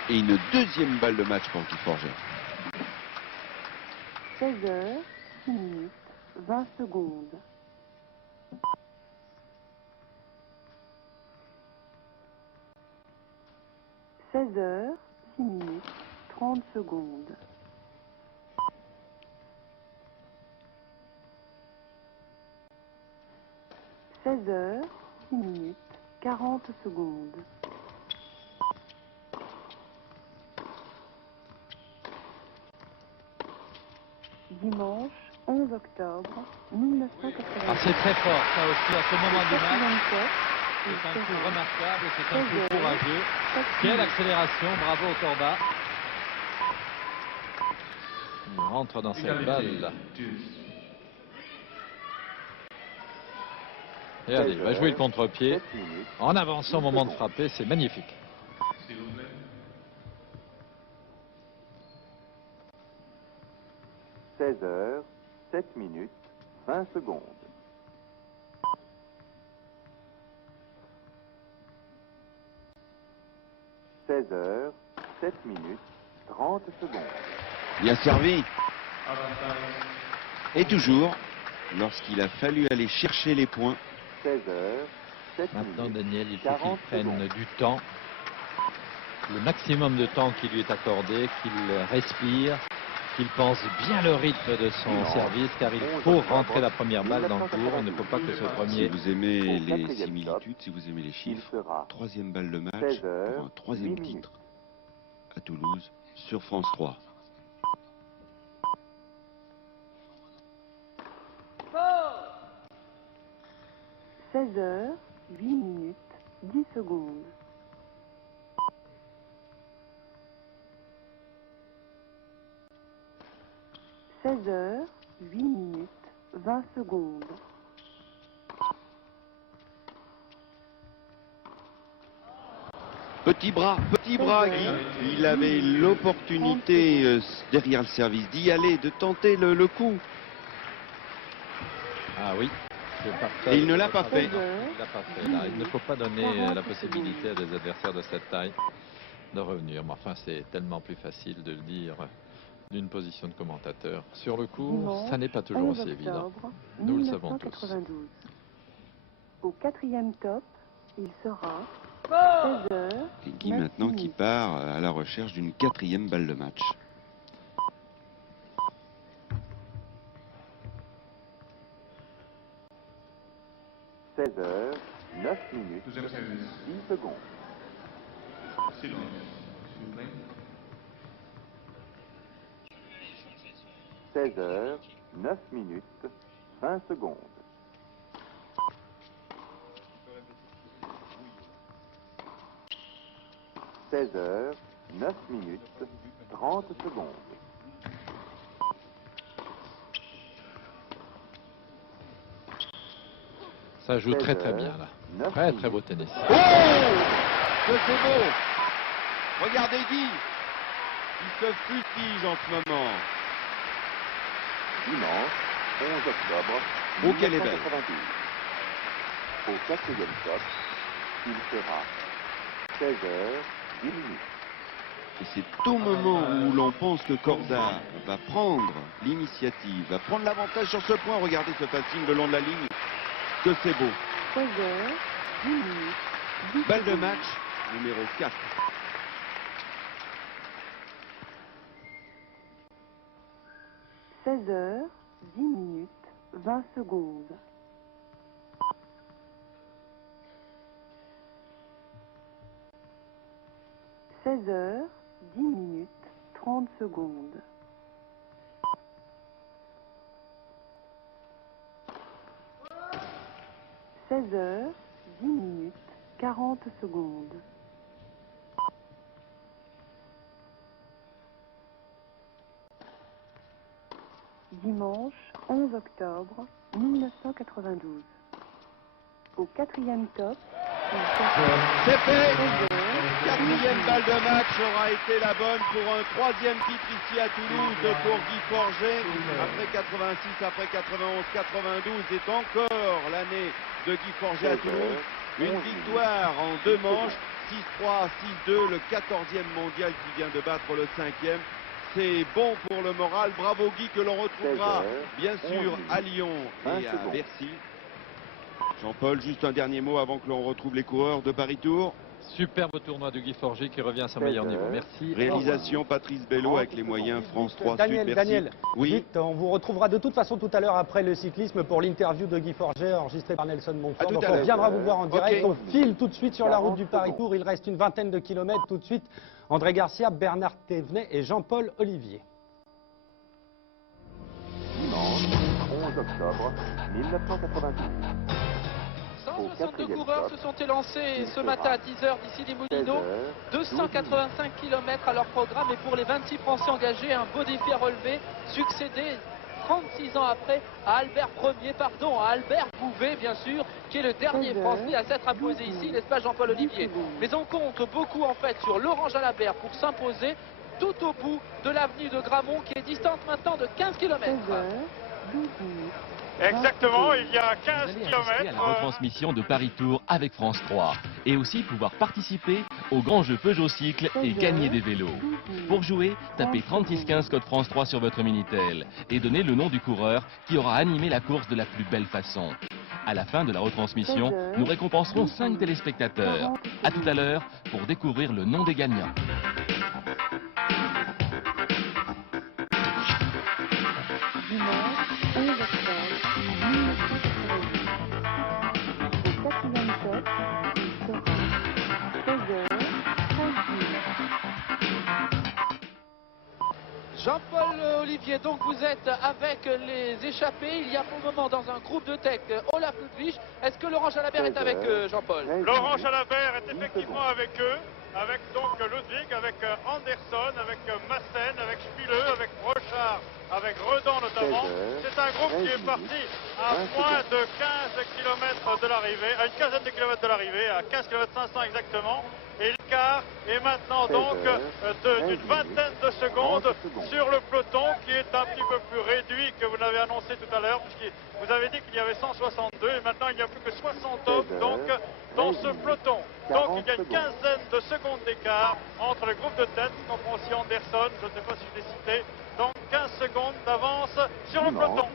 Et une deuxième balle de match pour Guy Forget. 16h06, 20 secondes. 16h06, 30 secondes. 16h06, 40 secondes. Dimanche 11 octobre 1990. Ah, c'est très fort, ça aussi, à ce moment du match. C'est un coup remarquable, c'est un coup courageux. Quelle accélération, bravo au Corda. Il rentre dans cette balle. Regardez, il va jouer le contre-pied en avançant au moment de frapper, c'est magnifique. 16h, 7 minutes, 20 secondes. 16h, 7 minutes, 30 secondes. Bien servi. Et toujours, lorsqu'il a fallu aller chercher les points. 16h, 7 Maintenant, minutes, Daniel, il faut qu'il 40 prenne secondes. du temps. Le maximum de temps qui lui est accordé, qu'il respire, qu'il pense bien le rythme de son service, car il faut rentrer la première balle dans le tour. Il ne faut pas que ce Si premier... vous aimez les similitudes, si vous aimez les chiffres, troisième balle de match pour un troisième titre à Toulouse sur France 3. « 16h, 8 minutes, 10 secondes. 16h, 8 minutes, 20 secondes. Petit bras, Guy. Il avait l'opportunité derrière le service d'y aller, de tenter le coup. Ah oui. Et il ne l'a pas fait. Non, il l'a pas fait. Là, il ne faut pas donner la possibilité à des adversaires de cette taille de revenir. Mais enfin, c'est tellement plus facile de le dire d'une position de commentateur. Sur le coup, ça n'est pas toujours aussi évident. Nous le savons tous. Au quatrième top, il sera 16h. Et Guy maintenant qui part à la recherche d'une quatrième balle de match. 16h, 9 minutes, 10 secondes. Silence, s'il vous plaît. 16h, 9 minutes, 20 secondes. 16h, 9 minutes, 30 secondes. Ça joue très très bien là. Très très beau tennis. Oh, que c'est beau. Regardez Guy. Il se fustige en ce moment. Dimanche, 11 octobre. Oh, qu'elle est belle. Au quatrième top, il fera 16h10. Et c'est au moment où l'on pense que Corda va prendre l'initiative, va prendre l'avantage sur ce point, regardez ce passing le long de la ligne, que c'est beau. 16h10. Balle de match numéro 4. « 16h, 10 minutes, 20 secondes. 16h, 10 minutes, 30 secondes. 16h, 10 minutes, 40 secondes. 11 octobre 1992. Au quatrième top, c'est fait. Quatrième balle de match aura été la bonne pour un troisième titre ici à Toulouse pour Guy Forget. Après 86, après 91, 92 est encore l'année de Guy Forget à Toulouse. Une victoire en 2 manches, 6-3, 6-2, le 14e mondial qui vient de battre le 5e. C'est bon pour le moral. Bravo Guy, que l'on retrouvera bien sûr à Lyon et à Bercy. Jean-Paul, juste un dernier mot avant que l'on retrouve les coureurs de Paris-Tours. Superbe tournoi de Guy Forget qui revient à son meilleur niveau. Merci. Réalisation Patrice Bello avec les moyens France 3 Sud. Merci. Daniel, oui. Vite, on vous retrouvera de toute façon tout à l'heure après le cyclisme pour l'interview de Guy Forget enregistrée par Nelson Montfort. Donc on viendra vous voir en direct. On file tout de suite sur la route du Paris-Tours. Il reste une vingtaine de kilomètres tout de suite. André Garcia, Bernard Thévenet et Jean-Paul Olivier. Dimanche 11 octobre 1998. 162 coureurs se sont élancés ce matin à 10h d'ici les Moulineaux. 285 km à leur programme et pour les 26 Français engagés, un beau défi à relever, succéder 36 ans après à Albert Bouvet, bien sûr, qui est le dernier Français à s'être imposé ici, n'est-ce pas Jean-Paul Olivier? Mais on compte beaucoup en fait sur Laurent Jalabert pour s'imposer tout au bout de l'avenue de Gramont qui est distante maintenant de 15 km. Exactement, il y a 15 km. À la retransmission de Paris-Tours avec France 3 et aussi pouvoir participer au grand jeu Peugeot Cycle et gagner des vélos. Pour jouer, tapez 3615 code France 3 sur votre Minitel et donnez le nom du coureur qui aura animé la course de la plus belle façon. À la fin de la retransmission, nous récompenserons 5 téléspectateurs. À tout à l'heure pour découvrir le nom des gagnants. Jean-Paul Olivier, donc vous êtes avec les échappés. Il y a pour le moment dans un groupe de tech Olaf Ludwig. Est-ce que Laurent Jalabert est avec eux, Jean-Paul? Laurent Jalabert est effectivement avec eux, avec donc Ludwig, avec Anderson, avec Massen, avec Spileux, avec Brochard, avec Redon notamment. C'est un groupe qui est parti à moins de 15 km de l'arrivée, à une quinzaine de kilomètres de l'arrivée, à 15 km 500 exactement. Et l'écart est maintenant donc d'une vingtaine de secondes sur le peloton qui est un petit peu plus réduit que vous l'avez annoncé tout à l'heure, puisque vous avez dit qu'il y avait 162 et maintenant il n'y a plus que 60 hommes donc, dans ce peloton. Donc il y a une quinzaine de secondes d'écart entre le groupe de tête, qui comprend aussi Anderson, je ne sais pas si je l'ai cité, donc 15 secondes d'avance sur le peloton.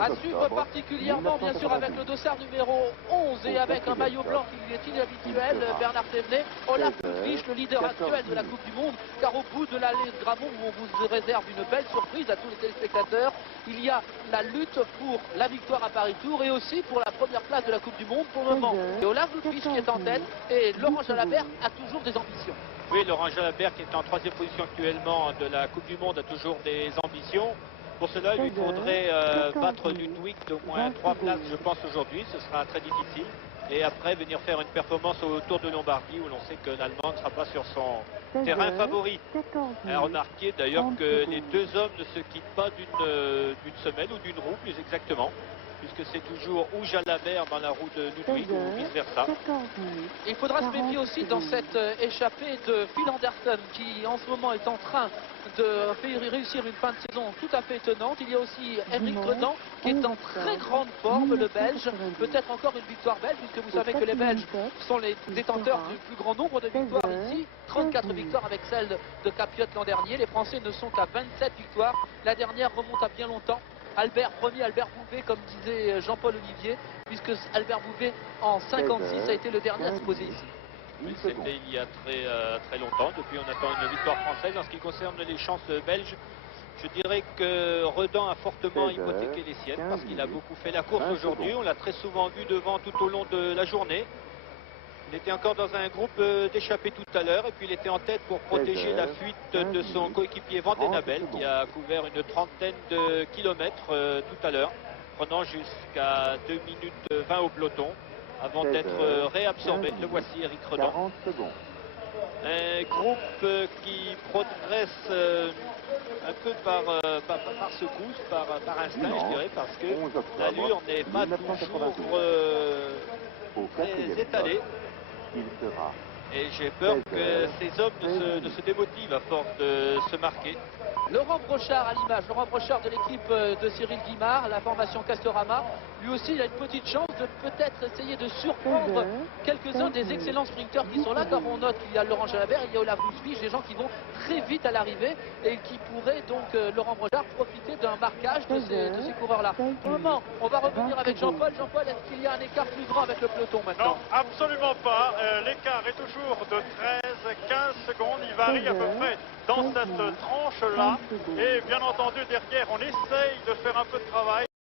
À suivre particulièrement bien sûr avec le dossard numéro 11 et avec un maillot blanc qui est inhabituel, Bernard Thévenet, Olaf Ludwig, le leader actuel de la Coupe du Monde, car au bout de l'allée de Gramont où on vous réserve une belle surprise à tous les téléspectateurs, il y a la lutte pour la victoire à Paris-Tours et aussi pour la première place de la Coupe du Monde pour le moment. Et Olaf Ludwig qui est en tête et Laurent Jalabert a toujours des ambitions. Oui, Laurent Jalabert qui est en 3e position actuellement de la Coupe du Monde a toujours des ambitions. Pour cela, il lui faudrait battre Ludwig d'au moins 3 places, je pense, aujourd'hui. Ce sera très difficile. Et après, venir faire une performance au Tour de Lombardie, où l'on sait que l'Allemand ne sera pas sur son terrain favori. Remarquez d'ailleurs que les deux hommes ne se quittent pas d'une semaine ou d'une roue, plus exactement, que c'est toujours ou Jalabert dans la roue de Ludwig ou vice-versa. Il faudra se méfier aussi dans cette échappée de Phil Anderson qui en ce moment est en train de réussir une fin de saison tout à fait étonnante. Il y a aussi Henrik Redan qui est en très grande forme, le Belge. Peut-être encore une victoire belge, puisque vous savez que les Belges sont les détenteurs du plus grand nombre de victoires ici. 34 victoires avec celle de Capiot l'an dernier. Les Français ne sont qu'à 27 victoires. La dernière remonte à bien longtemps. Albert Ier, Albert Bouvet, comme disait Jean-Paul Olivier, puisque Albert Bouvet en 56 a été le dernier à se poser ici. Oui, c'était il y a très longtemps. Depuis, on attend une victoire française. En ce qui concerne les chances belges, je dirais que Redan a fortement hypothéqué les siennes parce qu'il a beaucoup fait la course aujourd'hui. On l'a très souvent vu devant tout au long de la journée. Il était encore dans un groupe d'échappés tout à l'heure et puis il était en tête pour protéger la fuite de son coéquipier Van Den Abel qui a couvert une trentaine de kilomètres tout à l'heure, prenant jusqu'à 2 minutes 20 au peloton avant d'être réabsorbé. Le voici, Eric Redan. Un groupe qui progresse un peu par secousse, par instinct, je dirais, parce que l'allure n'est pas toujours très étalée. Et j'ai peur que ces hommes ne se démotivent à force de se marquer. Laurent Brochard à l'image, Laurent Brochard de l'équipe de Cyril Guimard, la formation Castorama. Lui aussi, il a une petite chance de peut-être essayer de surprendre quelques-uns des excellents sprinteurs qui sont là, car on note qu'il y a Laurent Jalabert, il y a Olaf Luswig, des gens qui vont très vite à l'arrivée et qui pourraient donc, Laurent Brochard, profiter d'un marquage de ces coureurs-là. Pour le moment, on va revenir avec Jean-Paul. Jean-Paul, est-ce qu'il y a un écart plus grand avec le peloton maintenant? Non, absolument pas. L'écart est toujours de 13-15 secondes. Il varie à peu près dans cette tranche-là. Et bien entendu, derrière, on essaye de faire un peu de travail.